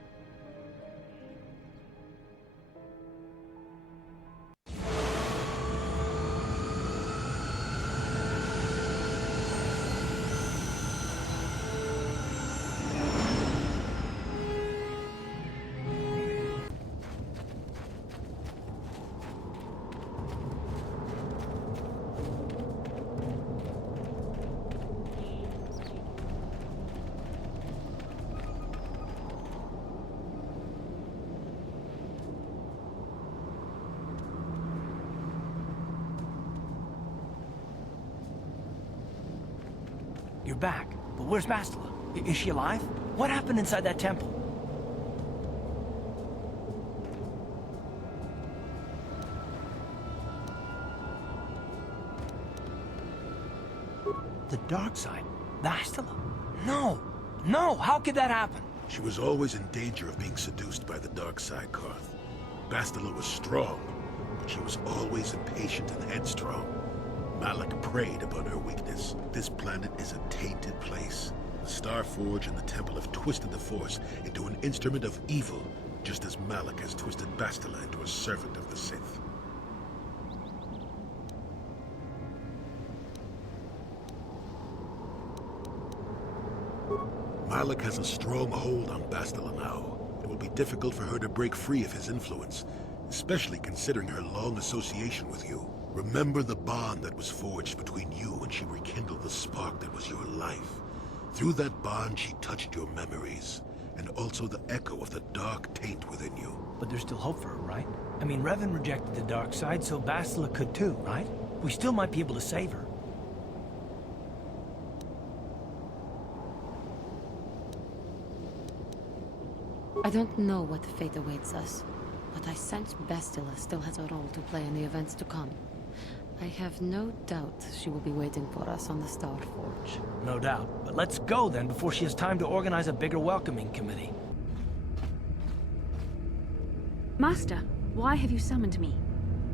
You're back. But where's Bastila? Is she alive? What happened inside that temple? The dark side? Bastila? No! No! How could that happen? She was always in danger of being seduced by the dark side, Karth. Bastila was strong, but she was always impatient and headstrong. Malak preyed upon her weakness. This planet is a tainted place. The Starforge and the Temple have twisted the Force into an instrument of evil, just as Malak has twisted Bastila into a servant of the Sith. Malak has a strong hold on Bastila now. It will be difficult for her to break free of his influence, especially considering her long association with you. Remember the bond that was forged between you when she rekindled the spark that was your life. Through that bond, she touched your memories, and also the echo of the dark taint within you. But there's still hope for her, right? I mean, Revan rejected the dark side, so Bastila could too, right? We still might be able to save her. I don't know what fate awaits us, but I sense Bastila still has a role to play in the events to come. I have no doubt she will be waiting for us on the Starforge. No doubt. But let's go then before she has time to organize a bigger welcoming committee. Master, why have you summoned me?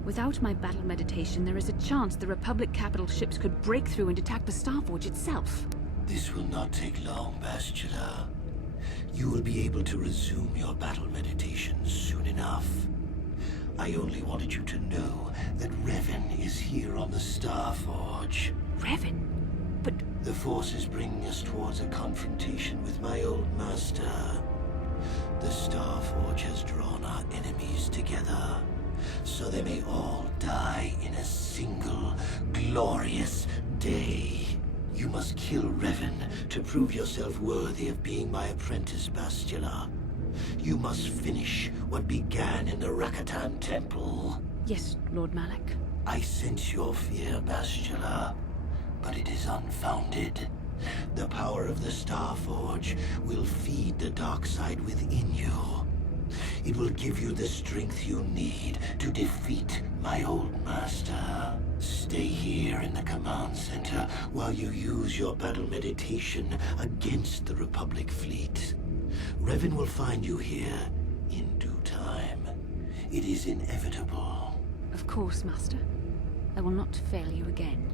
Without my battle meditation, there is a chance the Republic capital ships could break through and attack the Starforge itself. This will not take long, Bastila. You will be able to resume your battle meditation soon enough. I only wanted you to know that Revan is here on the Starforge. Revan? But... The Force is bringing us towards a confrontation with my old master. The Starforge has drawn our enemies together, so they may all die in a single, glorious day. You must kill Revan to prove yourself worthy of being my apprentice, Bastila. You must finish what began in the Rakatan Temple. Yes, Lord Malak. I sense your fear, Bastila, but it is unfounded. The power of the Starforge will feed the dark side within you. It will give you the strength you need to defeat my old master. Stay here in the command center while you use your battle meditation against the Republic fleet. Revan will find you here in due time. It is inevitable. Of course, Master. I will not fail you again.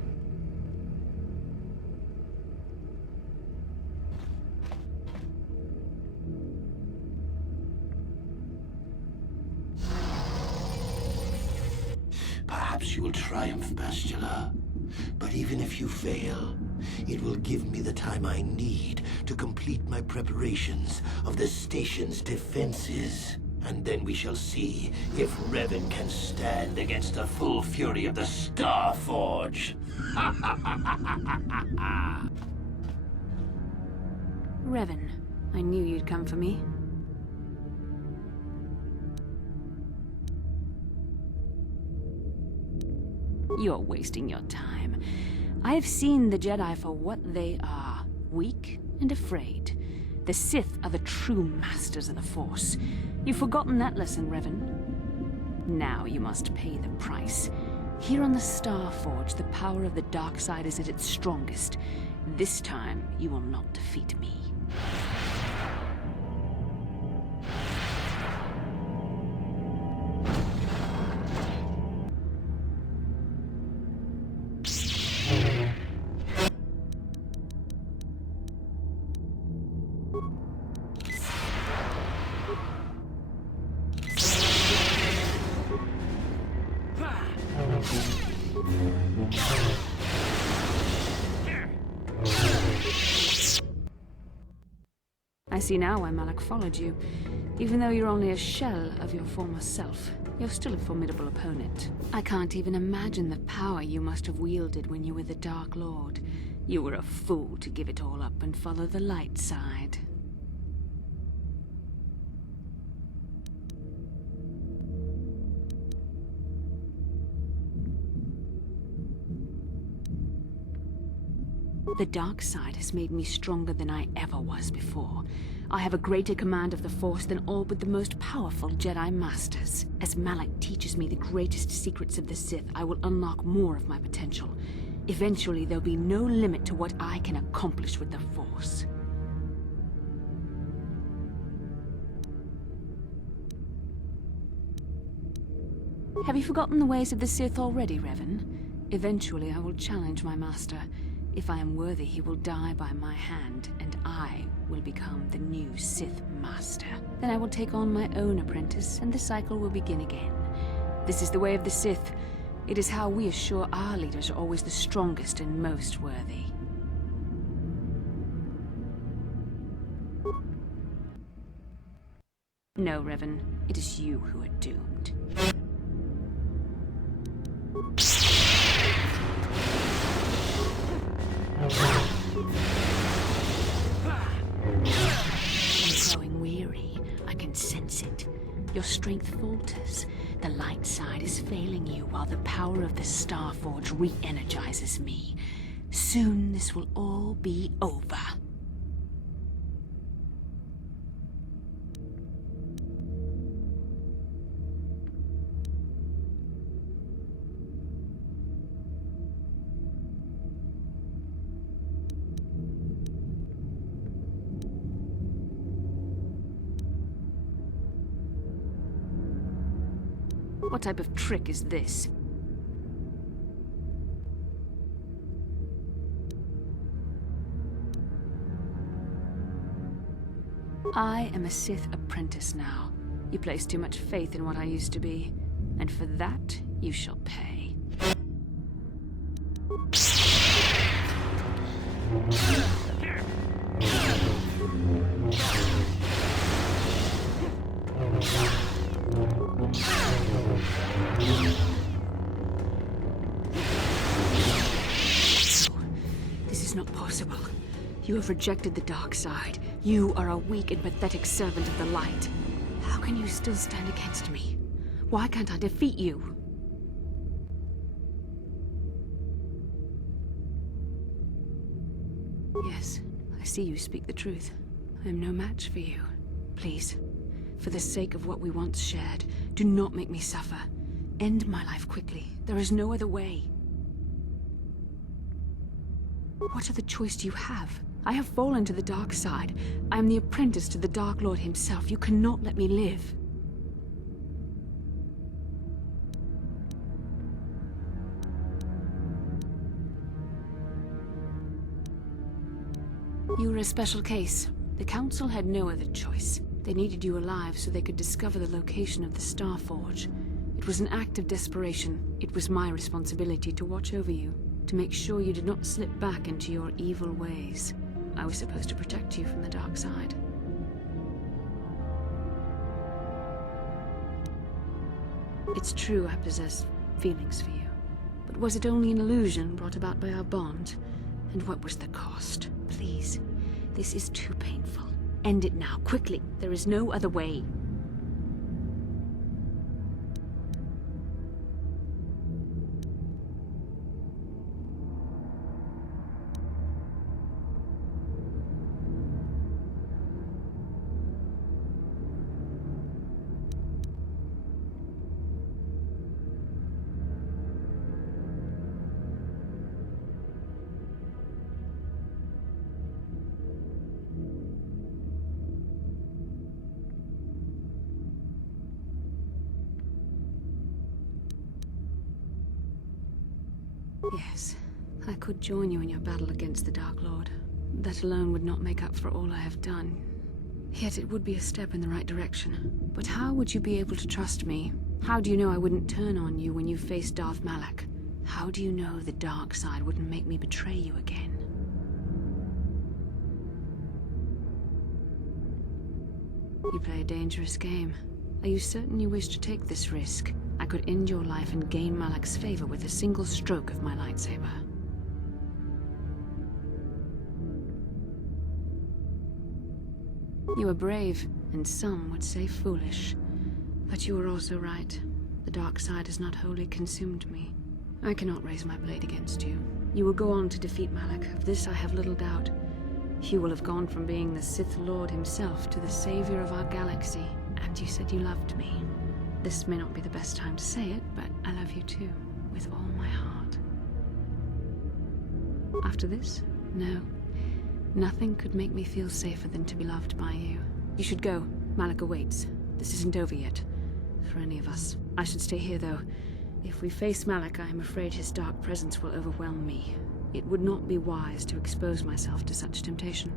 Perhaps you will triumph, Bastila. But even if you fail, it will give me the time I need to complete my preparations of the station's defenses. And then we shall see if Revan can stand against the full fury of the Starforge. Revan, I knew you'd come for me. You're wasting your time. I've seen the Jedi for what they are. Weak and afraid. The Sith are the true masters of the Force. You've forgotten that lesson, Revan. Now you must pay the price. Here on the Starforge, the power of the dark side is at its strongest. This time, you will not defeat me. I see now why Malak followed you. Even though you're only a shell of your former self, you're still a formidable opponent. I can't even imagine the power you must have wielded when you were the Dark Lord. You were a fool to give it all up and follow the light side. The dark side has made me stronger than I ever was before. I have a greater command of the Force than all but the most powerful Jedi Masters. As Malak teaches me the greatest secrets of the Sith, I will unlock more of my potential. Eventually, there'll be no limit to what I can accomplish with the Force. Have you forgotten the ways of the Sith already, Revan? Eventually, I will challenge my master. If I am worthy, he will die by my hand, and I will become the new Sith Master. Then I will take on my own apprentice, and the cycle will begin again. This is the way of the Sith. It is how we assure our leaders are always the strongest and most worthy. No, Revan. It is you who are doomed. You're growing weary. I can sense it. Your strength falters. The light side is failing you while the power of the Starforge re-energizes me. Soon this will all be over. What type of trick is this? I am a Sith apprentice now. You place too much faith in what I used to be, and for that you shall pay. This is not possible. You have rejected the dark side. You are a weak and pathetic servant of the light. How can you still stand against me? Why can't I defeat you? Yes, I see you speak the truth. I am no match for you. Please, for the sake of what we once shared, do not make me suffer. End my life quickly. There is no other way. What other choice do you have? I have fallen to the dark side. I am the apprentice to the Dark Lord himself. You cannot let me live. You were a special case. The Council had no other choice. They needed you alive so they could discover the location of the Starforge. It was an act of desperation. It was my responsibility to watch over you, to make sure you did not slip back into your evil ways. I was supposed to protect you from the dark side. It's true I possess feelings for you, but was it only an illusion brought about by our bond? And what was the cost? Please, this is too painful. End it now, quickly. There is no other way. Yes, I could join you in your battle against the Dark Lord. That alone would not make up for all I have done. Yet it would be a step in the right direction. But how would you be able to trust me? How do you know I wouldn't turn on you when you faced Darth Malak? How do you know the dark side wouldn't make me betray you again? You play a dangerous game. Are you certain you wish to take this risk? I could end your life and gain Malak's favor with a single stroke of my lightsaber. You are brave, and some would say foolish. But you are also right. The dark side has not wholly consumed me. I cannot raise my blade against you. You will go on to defeat Malak. Of this I have little doubt. You will have gone from being the Sith Lord himself to the savior of our galaxy. And you said you loved me. This may not be the best time to say it, but I love you too, with all my heart. After this? No. Nothing could make me feel safer than to be loved by you. You should go. Malak awaits. This isn't over yet. For any of us. I should stay here, though. If we face Malak, I am afraid his dark presence will overwhelm me. It would not be wise to expose myself to such temptation.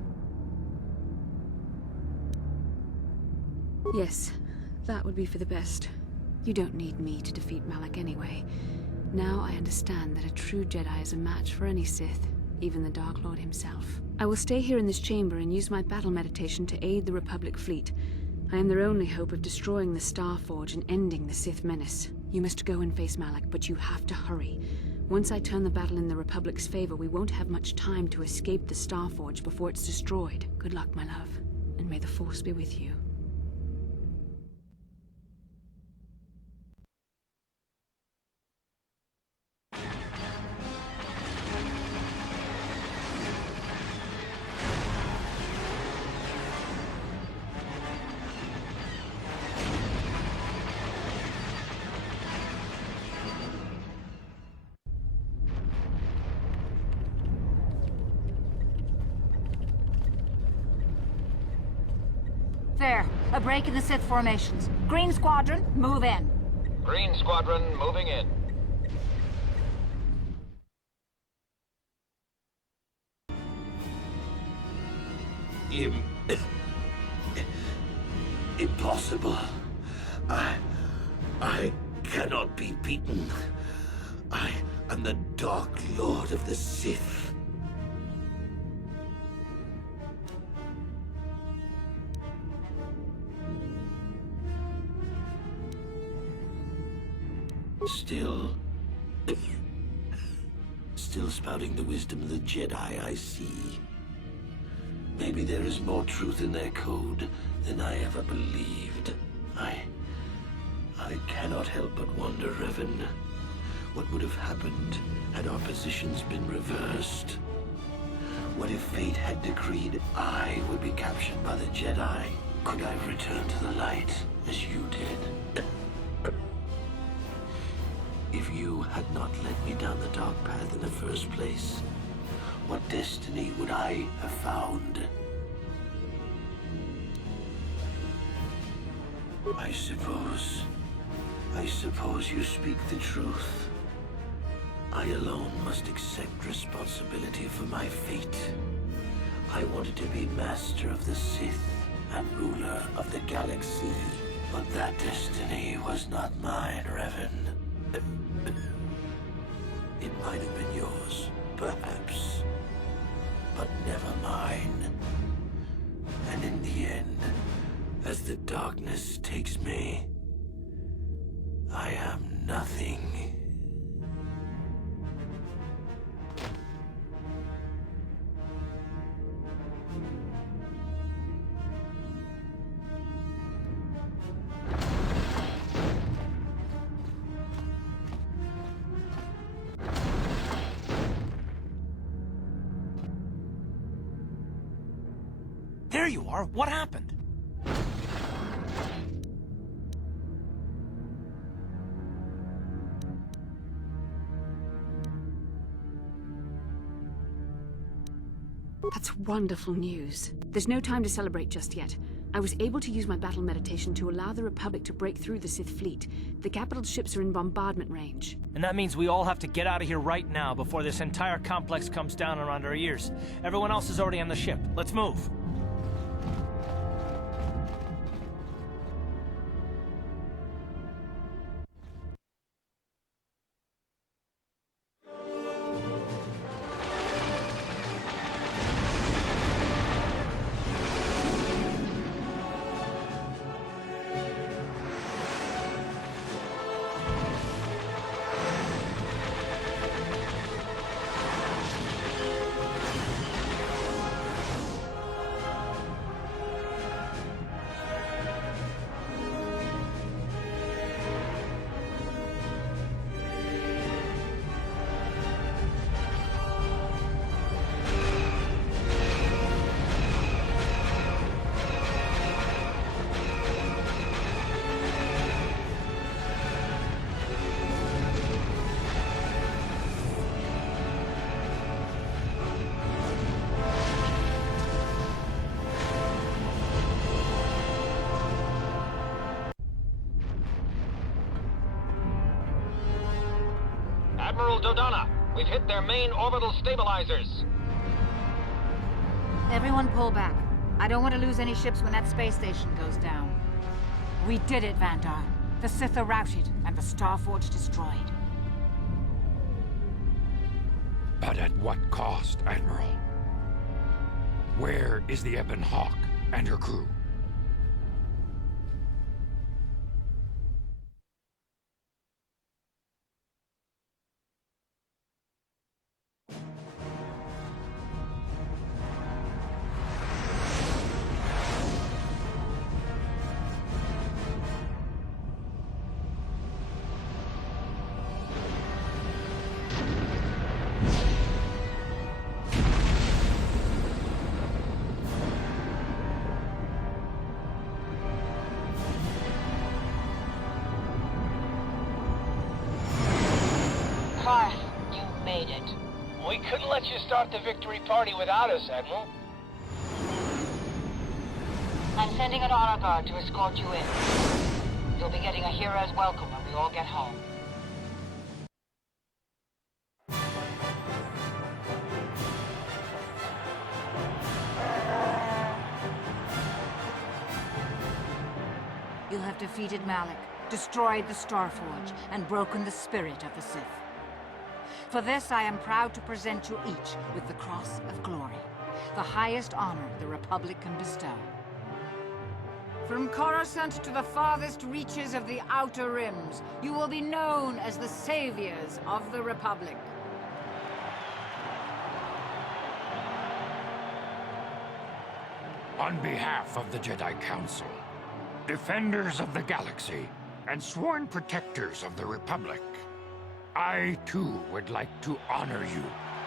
Yes, that would be for the best. You don't need me to defeat Malak anyway. Now I understand that a true Jedi is a match for any Sith, even the Dark Lord himself. I will stay here in this chamber and use my battle meditation to aid the Republic fleet. I am their only hope of destroying the Star Forge and ending the Sith menace. You must go and face Malak, but you have to hurry. Once I turn the battle in the Republic's favor, we won't have much time to escape the Star Forge before it's destroyed. Good luck, my love, and may the Force be with you. There, a break in the Sith formations. Green Squadron, move in. Green Squadron moving in. Impossible. I cannot be beaten. I am the Dark Lord of the Sith. Still spouting the wisdom of the Jedi, I see. Maybe there is more truth in their code than I ever believed. I cannot help but wonder, Revan, what would have happened had our positions been reversed? What if fate had decreed I would be captured by the Jedi? Could I return to the light as you did? If you had not led me down the dark path in the first place, what destiny would I have found? I suppose you speak the truth. I alone must accept responsibility for my fate. I wanted to be master of the Sith and ruler of the galaxy, but that destiny was not mine, Revan. It might have been yours, perhaps, but never mine. And in the end, as the darkness takes me, I am nothing. There you are. What happened? That's wonderful news. There's no time to celebrate just yet. I was able to use my battle meditation to allow the Republic to break through the Sith fleet. The capital ships are in bombardment range. And that means we all have to get out of here right now before this entire complex comes down around our ears. Everyone else is already on the ship. Let's move. Admiral Dodonna, we've hit their main orbital stabilizers. Everyone pull back. I don't want to lose any ships when that space station goes down. We did it, Vandar. The Sith are routed, and the Starforge destroyed. But at what cost, Admiral? Where is the Ebon Hawk and her crew? You made it. We couldn't let you start the victory party without us, Admiral. I'm sending an honor guard to escort you in. You'll be getting a hero's welcome when we all get home. You have defeated Malak, destroyed the Starforge, and broken the spirit of the Sith. For this, I am proud to present you each with the Cross of Glory, the highest honor the Republic can bestow. From Coruscant to the farthest reaches of the Outer Rims, you will be known as the saviors of the Republic. On behalf of the Jedi Council, defenders of the galaxy, and sworn protectors of the Republic, I, too, would like to honor you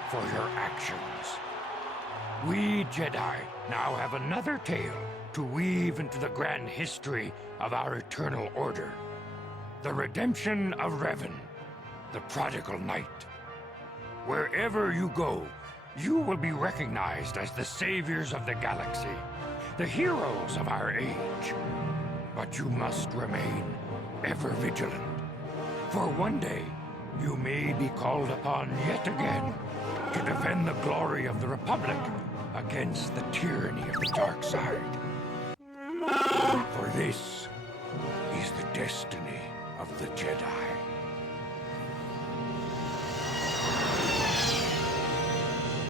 for your actions. We Jedi now have another tale to weave into the grand history of our eternal order. The redemption of Revan, the prodigal knight. Wherever you go, you will be recognized as the saviors of the galaxy, the heroes of our age. But you must remain ever vigilant, for one day, you may be called upon yet again to defend the glory of the Republic against the tyranny of the dark side. For this is the destiny of the Jedi.